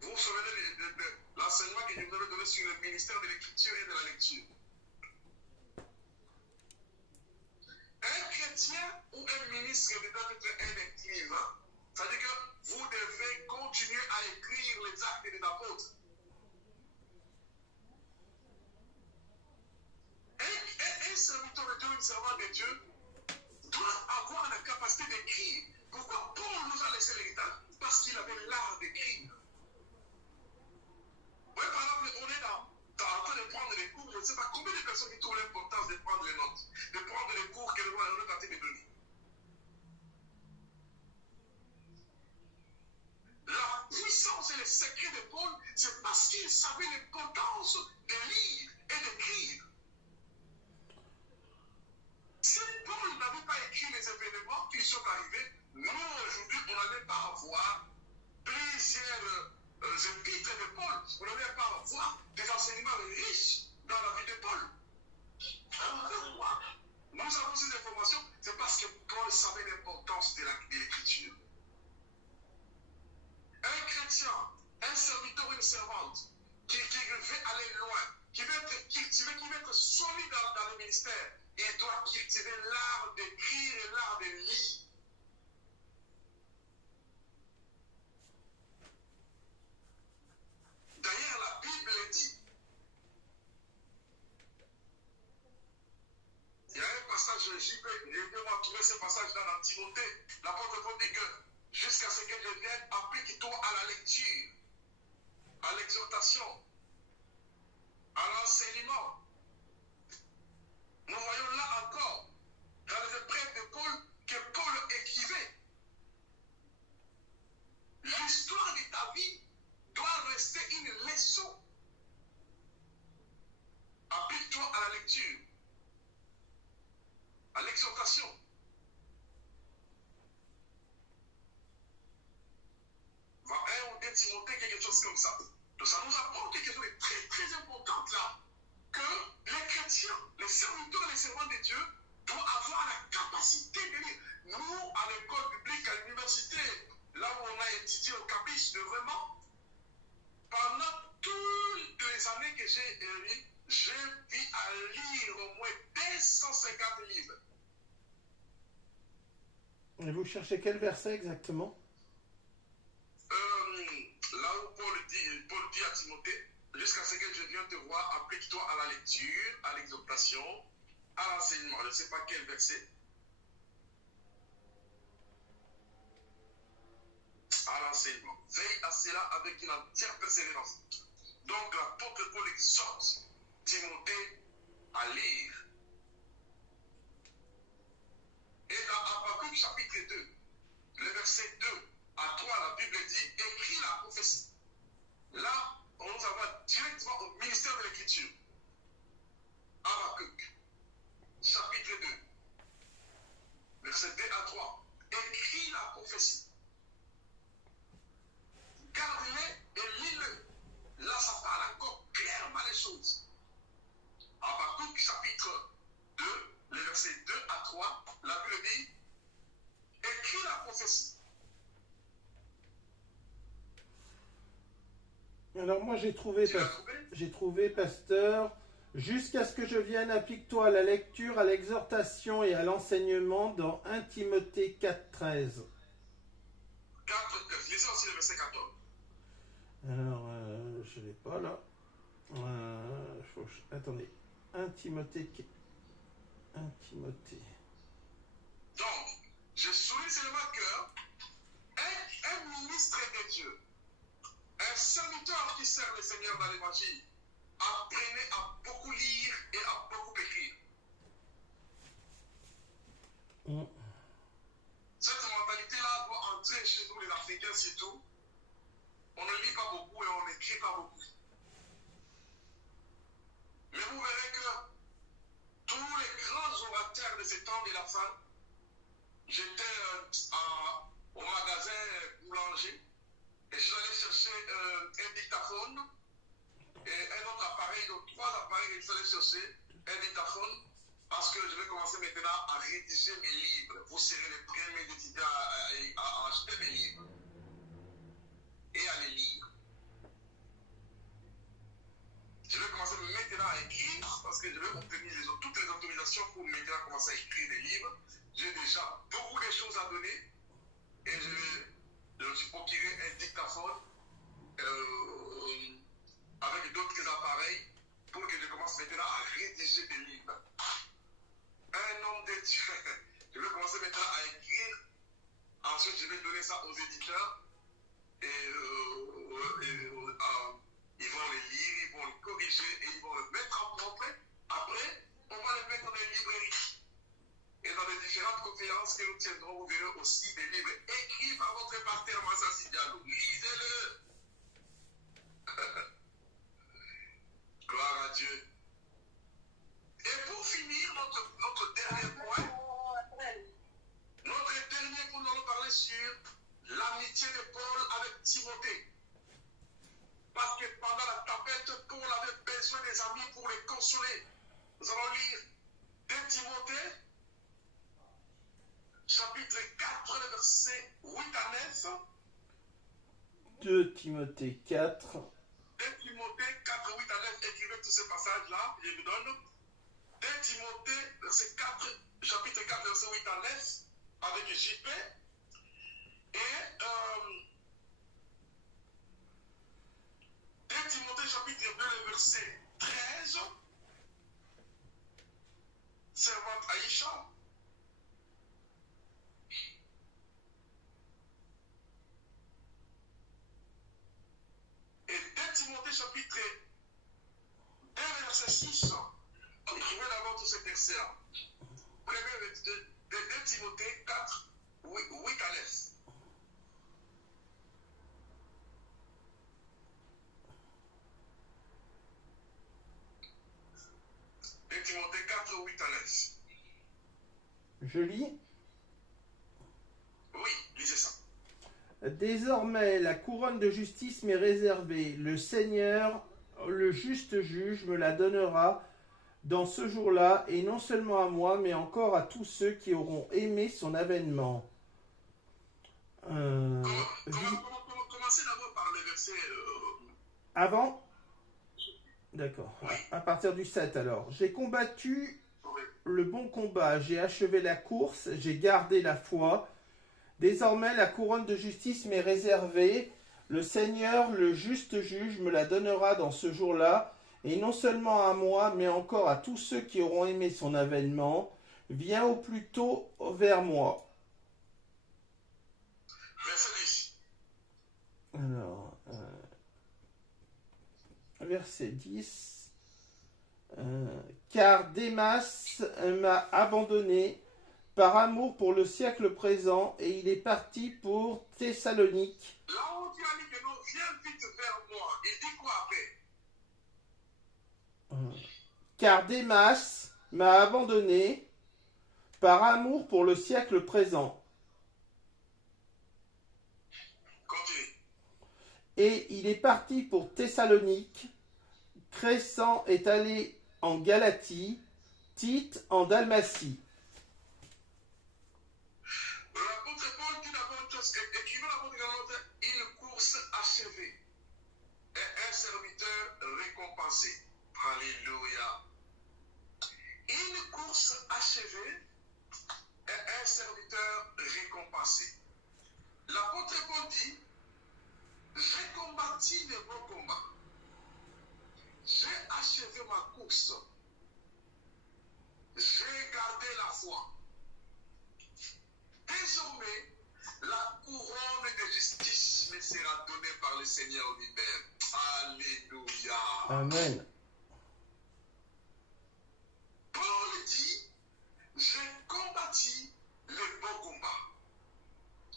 Vous vous souvenez de l'enseignement que je vous avais donné sur le ministère de l'écriture et de la lecture. Un chrétien ou un ministre doit être un écrivain. C'est-à-dire que vous devez continuer à écrire les actes des apôtres. Un serviteur de Dieu, une servante de Dieu, doit avoir la capacité d'écrire. Pourquoi Paul nous a laissé l'héritage? Parce qu'il avait l'art d'écrire. Oui, par exemple, on est en train de prendre les cours, je ne sais pas combien de personnes qui trouvent l'importance de prendre les notes, de prendre les cours que le roi est en train de donner. La puissance et le secret de Paul, c'est parce qu'il savait l'importance de lire et d'écrire. Si Paul n'avait pas écrit les événements qui sont arrivés, nous aujourd'hui, on n'allait pas avoir plusieurs épîtres de Paul. On n'allait pas avoir des enseignements riches dans la vie de Paul. Pourquoi nous avons ces informations? C'est parce que Paul savait l'importance de l'écriture. Un chrétien, un serviteur ou une servante qui veut aller loin, qui veut être solide dans le ministère, il doit cultiver l'art d'écrire et l'art de lire. D'ailleurs, la Bible dit, il y a un passage, j'ai trouvé ce passage dans Timothée. L'apôtre Paul dit que jusqu'à ce que je vienne, applique-toi à la lecture, à l'exhortation, à l'enseignement. Nous voyons là encore, dans les épreuves de Paul, que Paul écrivait. L'histoire de ta vie doit rester une leçon. Applique-toi à la lecture, à l'exhortation. Va 1 ou 2 Timothée, quelque chose comme ça. Donc ça nous apprend quelque chose de très très important là. Que les chrétiens, les serviteurs et les servants de Dieu doivent avoir la capacité de lire. Nous, à l'école publique, à l'université, là où on a étudié au campus, de vraiment, pendant les années que j'ai pu à lire au moins 250 livres. Et vous cherchez quel verset exactement? Là où Paul dit à Timothée, jusqu'à ce que je vienne te voir, applique-toi à la lecture, à l'exhortation, à l'enseignement. Je ne sais pas quel verset. À l'enseignement. Veille à cela avec une entière persévérance. Donc l'apôtre Paul exhorte Timothée à lire. Et dans Habakkuk chapitre 2, le verset 2 à 3, la Bible dit, écris la prophétie. Là, on nous envoie directement au ministère de l'écriture. Habakkuk, chapitre 2, verset 2 à 3. Écris la prophétie. Garde-les et lis-le. Là, ça parle encore clairement les choses. Habakkuk, chapitre 2, le verset 2 à 3, la Bible dit, écris la prophétie. Alors moi j'ai trouvé, pasteur, jusqu'à ce que je vienne, applique-toi à la lecture, à l'exhortation et à l'enseignement dans 1 Timothée 4,13. 4,13. Lisez aussi le verset 14. Alors, je ne l'ai pas là. Attendez. 1 Timothée. Donc, je souligne seulement qu'un ministre de Dieu, un serviteur qui sert le Seigneur dans l'évangile, apprenez à beaucoup lire et à beaucoup écrire. Cette mentalité-là doit entrer chez nous, les Africains surtout. On ne lit pas beaucoup et on n'écrit pas beaucoup. Mais vous verrez que tous les grands orateurs de ce temps de la fin, j'étais au magasin boulanger et je suis allé chercher un dictaphone et un autre appareil, donc 3 appareils, et je suis allé chercher un dictaphone parce que je vais commencer maintenant à rédiger mes livres. Vous serez les premiers étudiants à acheter mes livres et à les lire. Je vais commencer maintenant à écrire parce que je vais obtenir toutes les autorisations pour maintenant commencer à écrire des livres. J'ai déjà beaucoup de choses à donner et je me suis procuré un dictaphone avec d'autres appareils pour que je commence maintenant à rédiger des livres. Un homme de Dieu. Je vais commencer maintenant à écrire. Ensuite, je vais donner ça aux éditeurs et ils vont les lire, ils vont les corriger et ils vont le mettre en propre. Après, on va les mettre dans les librairies. Et dans les différentes conférences que nous tiendrons, vous verrez aussi des livres écrits par votre pasteur Massa Diallo. Lisez-le. Gloire à Dieu. Et pour finir, notre dernier point, nous allons parler sur l'amitié de Paul avec Timothée. Parce que pendant la tempête, Paul avait besoin des amis pour les consoler. Nous allons lire 2 Timothée, chapitre 4, versets 8 à 9. 2 Timothée 4. 2 Timothée 4, 8 à 9. Écrivez tous ces passages-là, je vous donne. 2 Timothée, verset 4, chapitre 4, verset 8 à 9, avec JP. Et 2 Timothée, chapitre 2, le verset 13. Servante Aïcha. Et 2 Timothée, chapitre 2, verset 6. Écrivez d'abord tous ces versets-là. Premier de 2 Timothée 4, 8 à 9. Timothée 4, 8 à 9. Je lis. Oui, lisez ça. Désormais, la couronne de justice m'est réservée. Le Seigneur, le juste juge, me la donnera dans ce jour-là, et non seulement à moi, mais encore à tous ceux qui auront aimé son avènement. Commencez d'abord par le verset... Avant D'accord. Oui. À partir du 7 alors. J'ai combattu Oui. le bon combat, j'ai achevé la course, j'ai gardé la foi. Désormais, la couronne de justice m'est réservée. Le Seigneur, le juste juge, me la donnera dans ce jour-là, et non seulement à moi, mais encore à tous ceux qui auront aimé son avènement. Viens au plus tôt vers moi. Verset 10. Alors, verset 10. Car Démas m'a abandonné par amour pour le siècle présent, et il est parti pour Thessalonique. Là où tu as dit que non, viens vite vers moi. Il dit quoi après? Car Démas m'a abandonné par amour pour le siècle présent, Continue. et il est parti pour Thessalonique. Crescent est allé en Galatie, Tite en Dalmatie. L'apôtre Paul dit d'abord une chose, écrivant l'apôtre Galate, une course achevée et un serviteur récompensé. Alléluia. Une course achevée et un serviteur récompensé. L'apôtre Paul dit, j'ai combattu le bon combat. J'ai achevé ma course. J'ai gardé la foi. Désormais, la couronne de justice me sera donnée par le Seigneur lui-même. Alléluia. Amen. Paul dit, j'ai combattu le bon combat.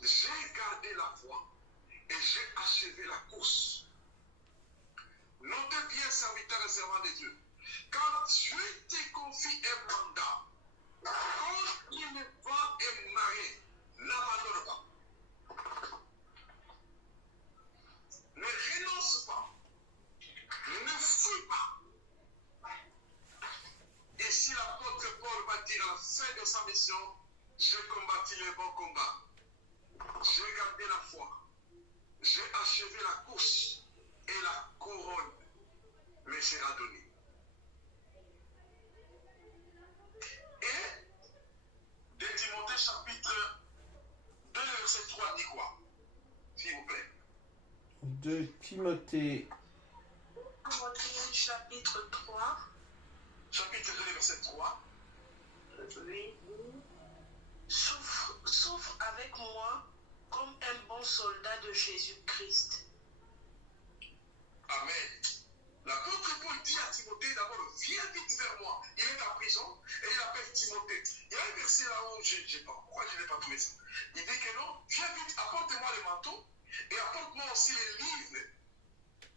J'ai gardé la foi et j'ai achevé la course. Notez bien, serviteur et servant de Dieu, quand Dieu te confie un mandat, quand il va émarrer, n'abandonne pas. Ne renonce pas. Ne fuis pas. Et si l'apôtre Paul va dire à la fin de sa mission, j'ai combattu le bon combat, j'ai gardé la foi, j'ai achevé la course et la couronne me sera donnée. Et de Timothée chapitre 2, verset 3 dit quoi? S'il vous plaît. De Timothée, Timothée chapitre 3. Chapitre 2, verset 3. Oui. Souffre avec moi comme un bon soldat de Jésus-Christ. Amen. L'apôtre Paul dit à Timothée d'abord, viens vite vers moi. Il est en prison et il appelle Timothée. Il y a un verset là-haut, je ne sais pas pourquoi je n'ai pas trouvé ça. Il dit que non, viens vite, apporte-moi le manteau et apporte-moi aussi les livres.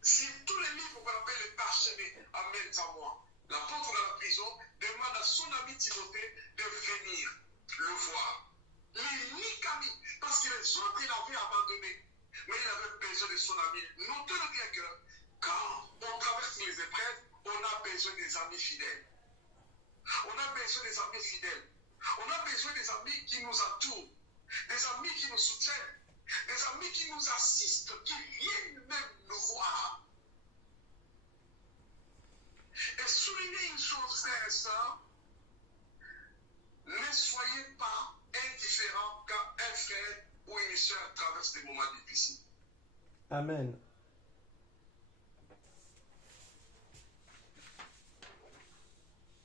Si tous les livres qu'on appelle les parchemins amènent à moi, l'apôtre de la prison demande à son ami Timothée de venir le voir. L'unique ami, parce que les autres, il avait abandonné. Mais il avait besoin de son ami. Notez-le bien que quand on traverse les épreuves, on a besoin des amis fidèles. On a besoin des amis fidèles. On a besoin des amis qui nous entourent, des amis qui nous soutiennent, des amis qui nous assistent, qui viennent même nous voir. Et soulignez une chose, frères et sœurs, ne soyez pas indifférents quand un frère ou une sœur traverse des moments difficiles. Amen.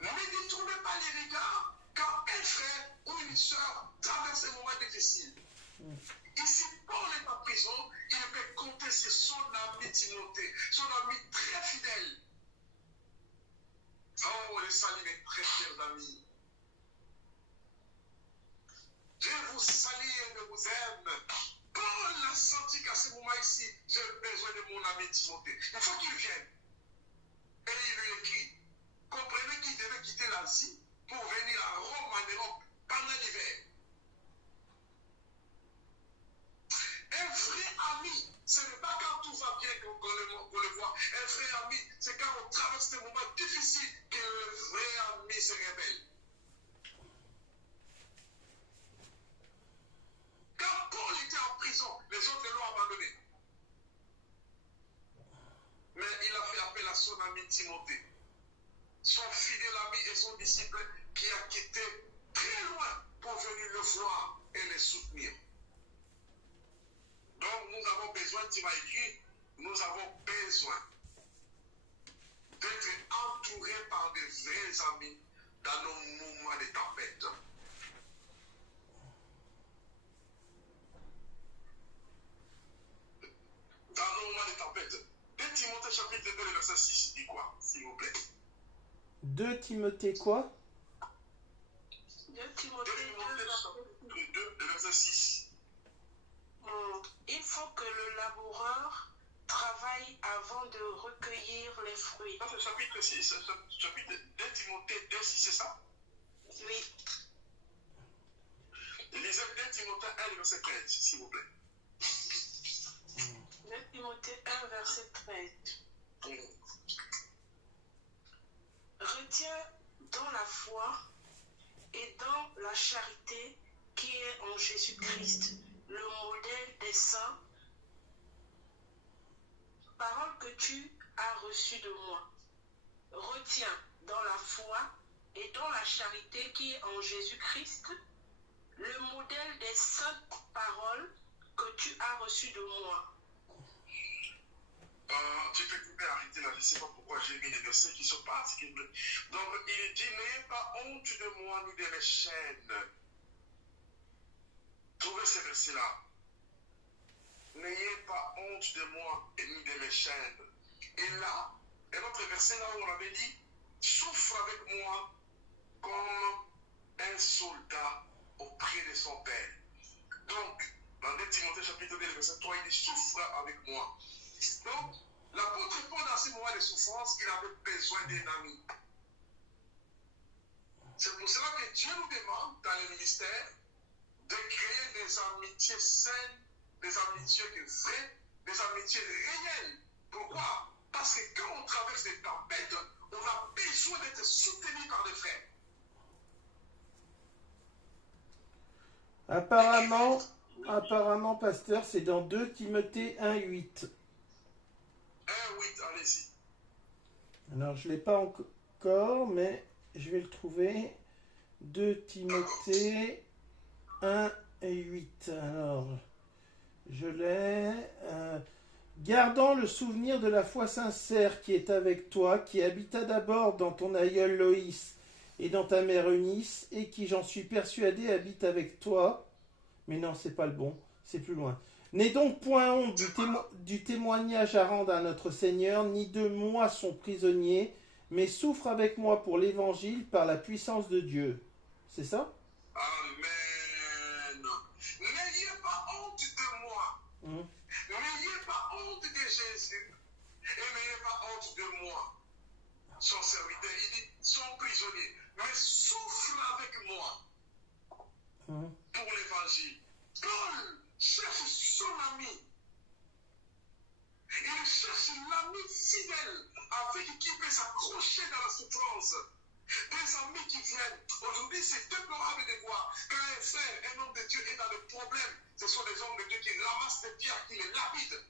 Ne détournez pas les regards quand un frère ou une sœur traverse des moments difficiles. Ici, Paul est en prison, il peut compter sur son ami Timothée, son ami très fidèle. Oh, les salue mes très chers amis. Je vous salue et je vous aime. Paul a senti qu'à ce moment ici, j'ai besoin de mon ami Timothée. Il faut qu'il vienne. Et il lui écrit. Comprenez qu'il devait quitter l'Asie pour venir à Rome, en Europe, pendant l'hiver. Un vrai ami, ce n'est pas quand tout va bien qu'on le voit. Un vrai ami, c'est quand on traverse des moments difficiles que le vrai ami se révèle. Quand Paul était en prison, les autres l'ont abandonné. Mais il a fait appel à son ami Timothée, son fidèle ami et son disciple qui a quitté très loin pour venir le voir et le soutenir. Donc nous avons besoin, tu m'as écrit, nous avons besoin d'être entourés par des vrais amis dans nos moments de tempête. Dans nos moments de tempête. 2 Timothée chapitre 2, verset 6, dit quoi, s'il vous plaît? 2 Timothée quoi? 2 Timothée 2, verset 6. Il faut que le laboureur travaille avant de recueillir les fruits. Ça, c'est chapitre 6, chapitre 2 Timothée 2, 6, c'est ça? Oui. Lisez 2 Timothée 1, verset 13, s'il vous plaît. 2 Timothée 1, verset 13. Retiens dans la foi et dans la charité qui est en Jésus-Christ le modèle des saints, parole que tu as reçue de moi. Retiens dans la foi et dans la charité qui est en Jésus-Christ le modèle des saintes paroles que tu as reçues de moi. Tu peux arrêter là, je ne sais pas pourquoi j'ai mis les versets qui sont particuliers. Donc il dit, n'ayez pas honte de moi ni de mes chaînes. Trouvez ces versets-là. N'ayez pas honte de moi ni de mes chaînes. Et là, un autre verset là où on avait dit, souffre avec moi comme un soldat auprès de son père. Donc, dans 2 Timothée chapitre 2, verset 3, il dit, souffre avec moi. Donc, l'apôtre Paul, dans ce moment de souffrance, il avait besoin d'un ami. C'est pour cela que Dieu nous demande, dans le ministère, de créer des amitiés saines, des amitiés vraies, des amitiés réelles. Pourquoi? Parce que quand on traverse des tempêtes, on a besoin d'être soutenu par des frères. Apparemment, pasteur, c'est dans 2 Timothée 1, 8. 1, 8, allez-y. Alors, je ne l'ai pas encore, mais je vais le trouver. 2 Timothée 1 et 8. Alors, je l'ai. Gardant le souvenir de la foi sincère qui est avec toi, qui habita d'abord dans ton aïeul Loïs et dans ta mère Eunice, et qui, j'en suis persuadé, habite avec toi. Mais non, c'est pas le bon, c'est plus loin. N'aie donc point honte du témoignage à rendre à notre Seigneur, ni de moi son prisonnier, mais souffre avec moi pour l'Évangile par la puissance de Dieu. C'est ça? Amen. N'ayez pas honte de moi. N'ayez pas honte de Jésus. Et n'ayez pas honte de moi. Son serviteur, il dit, son prisonnier. Mais souffre avec moi pour l'Évangile. Paul cherche son ami. Il cherche l'ami fidèle avec qui il peut s'accrocher dans la souffrance. Des amis qui viennent. Aujourd'hui, c'est déplorable de voir quand un frère, un homme de Dieu est dans le problème. Ce sont des hommes de Dieu qui ramassent des pierres, qui les lapident.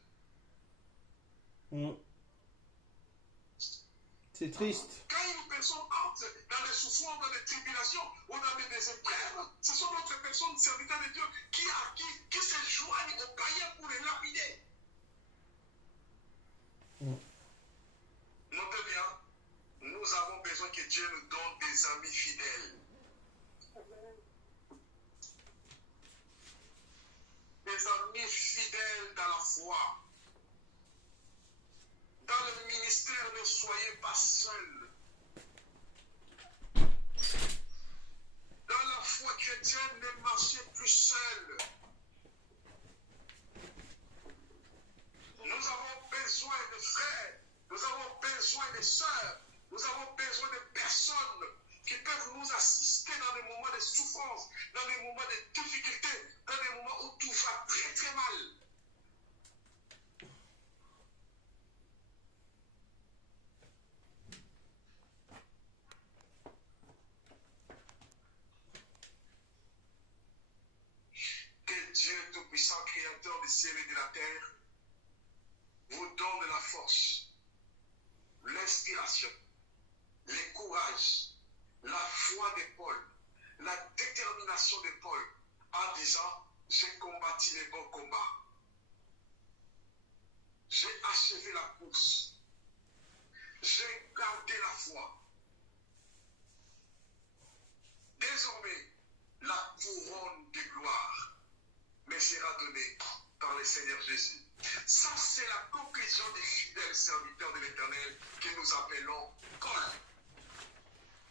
C'est triste. Quand une personne entre dans les souffrances, dans les tribulations ou dans des épreuves, ce sont d'autres personnes, serviteurs de Dieu, qui se joignent aux païens pour les lapider. Notez bien, nous avons besoin que Dieu nous donne des amis fidèles. Des amis fidèles dans la foi. Dans le ministère, ne soyez pas seuls. Dans la foi chrétienne, ne marchez plus seuls. Nous avons besoin de frères, nous avons besoin de sœurs, nous avons besoin de personnes qui peuvent nous assister dans des moments de souffrance, dans des moments de difficulté, dans des moments où tout va très très mal. Que Dieu Tout-Puissant, Créateur du ciel et de la terre, vous donne la force l'inspiration, le courage, la foi de Paul, la détermination de Paul en disant, j'ai combattu les bons combats. J'ai achevé la course. J'ai gardé la foi. Désormais, la couronne de gloire me sera donnée par le Seigneur Jésus. Ça, c'est la conclusion des fidèles serviteurs de l'Éternel que nous appelons Paul.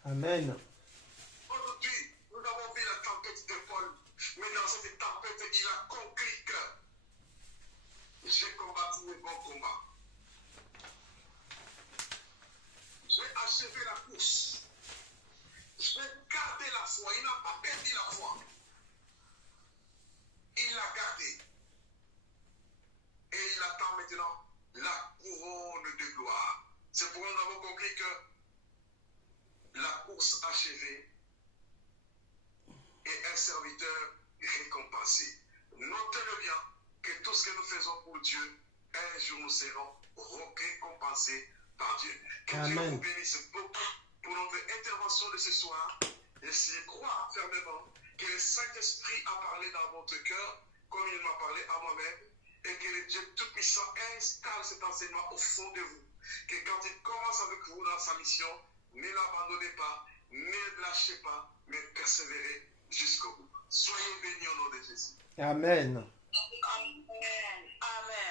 Amen. Aujourd'hui, nous avons vu la tempête de Paul, mais dans cette tempête, il a conclu que j'ai combattu le bon combat. J'ai achevé la course. J'ai gardé la foi. Il n'a pas perdu la foi. Il l'a gardée. Et il attend maintenant la couronne de gloire. C'est pourquoi nous avons compris que la course achevée et un serviteur récompensé. Notez-le bien que tout ce que nous faisons pour Dieu, un jour nous serons récompensés par Dieu. Que Dieu Amen. vous bénisse beaucoup pour notre intervention de ce soir. Et je crois fermement que le Saint-Esprit a parlé dans votre cœur comme il m'a parlé à moi-même et que le Dieu Tout-Puissant installe cet enseignement au fond de vous. Que quand il commence avec vous dans sa mission, ne l'abandonnez pas, ne lâchez pas, mais persévérez jusqu'au bout. Soyez bénis au nom de Jésus. Amen. Amen. Amen.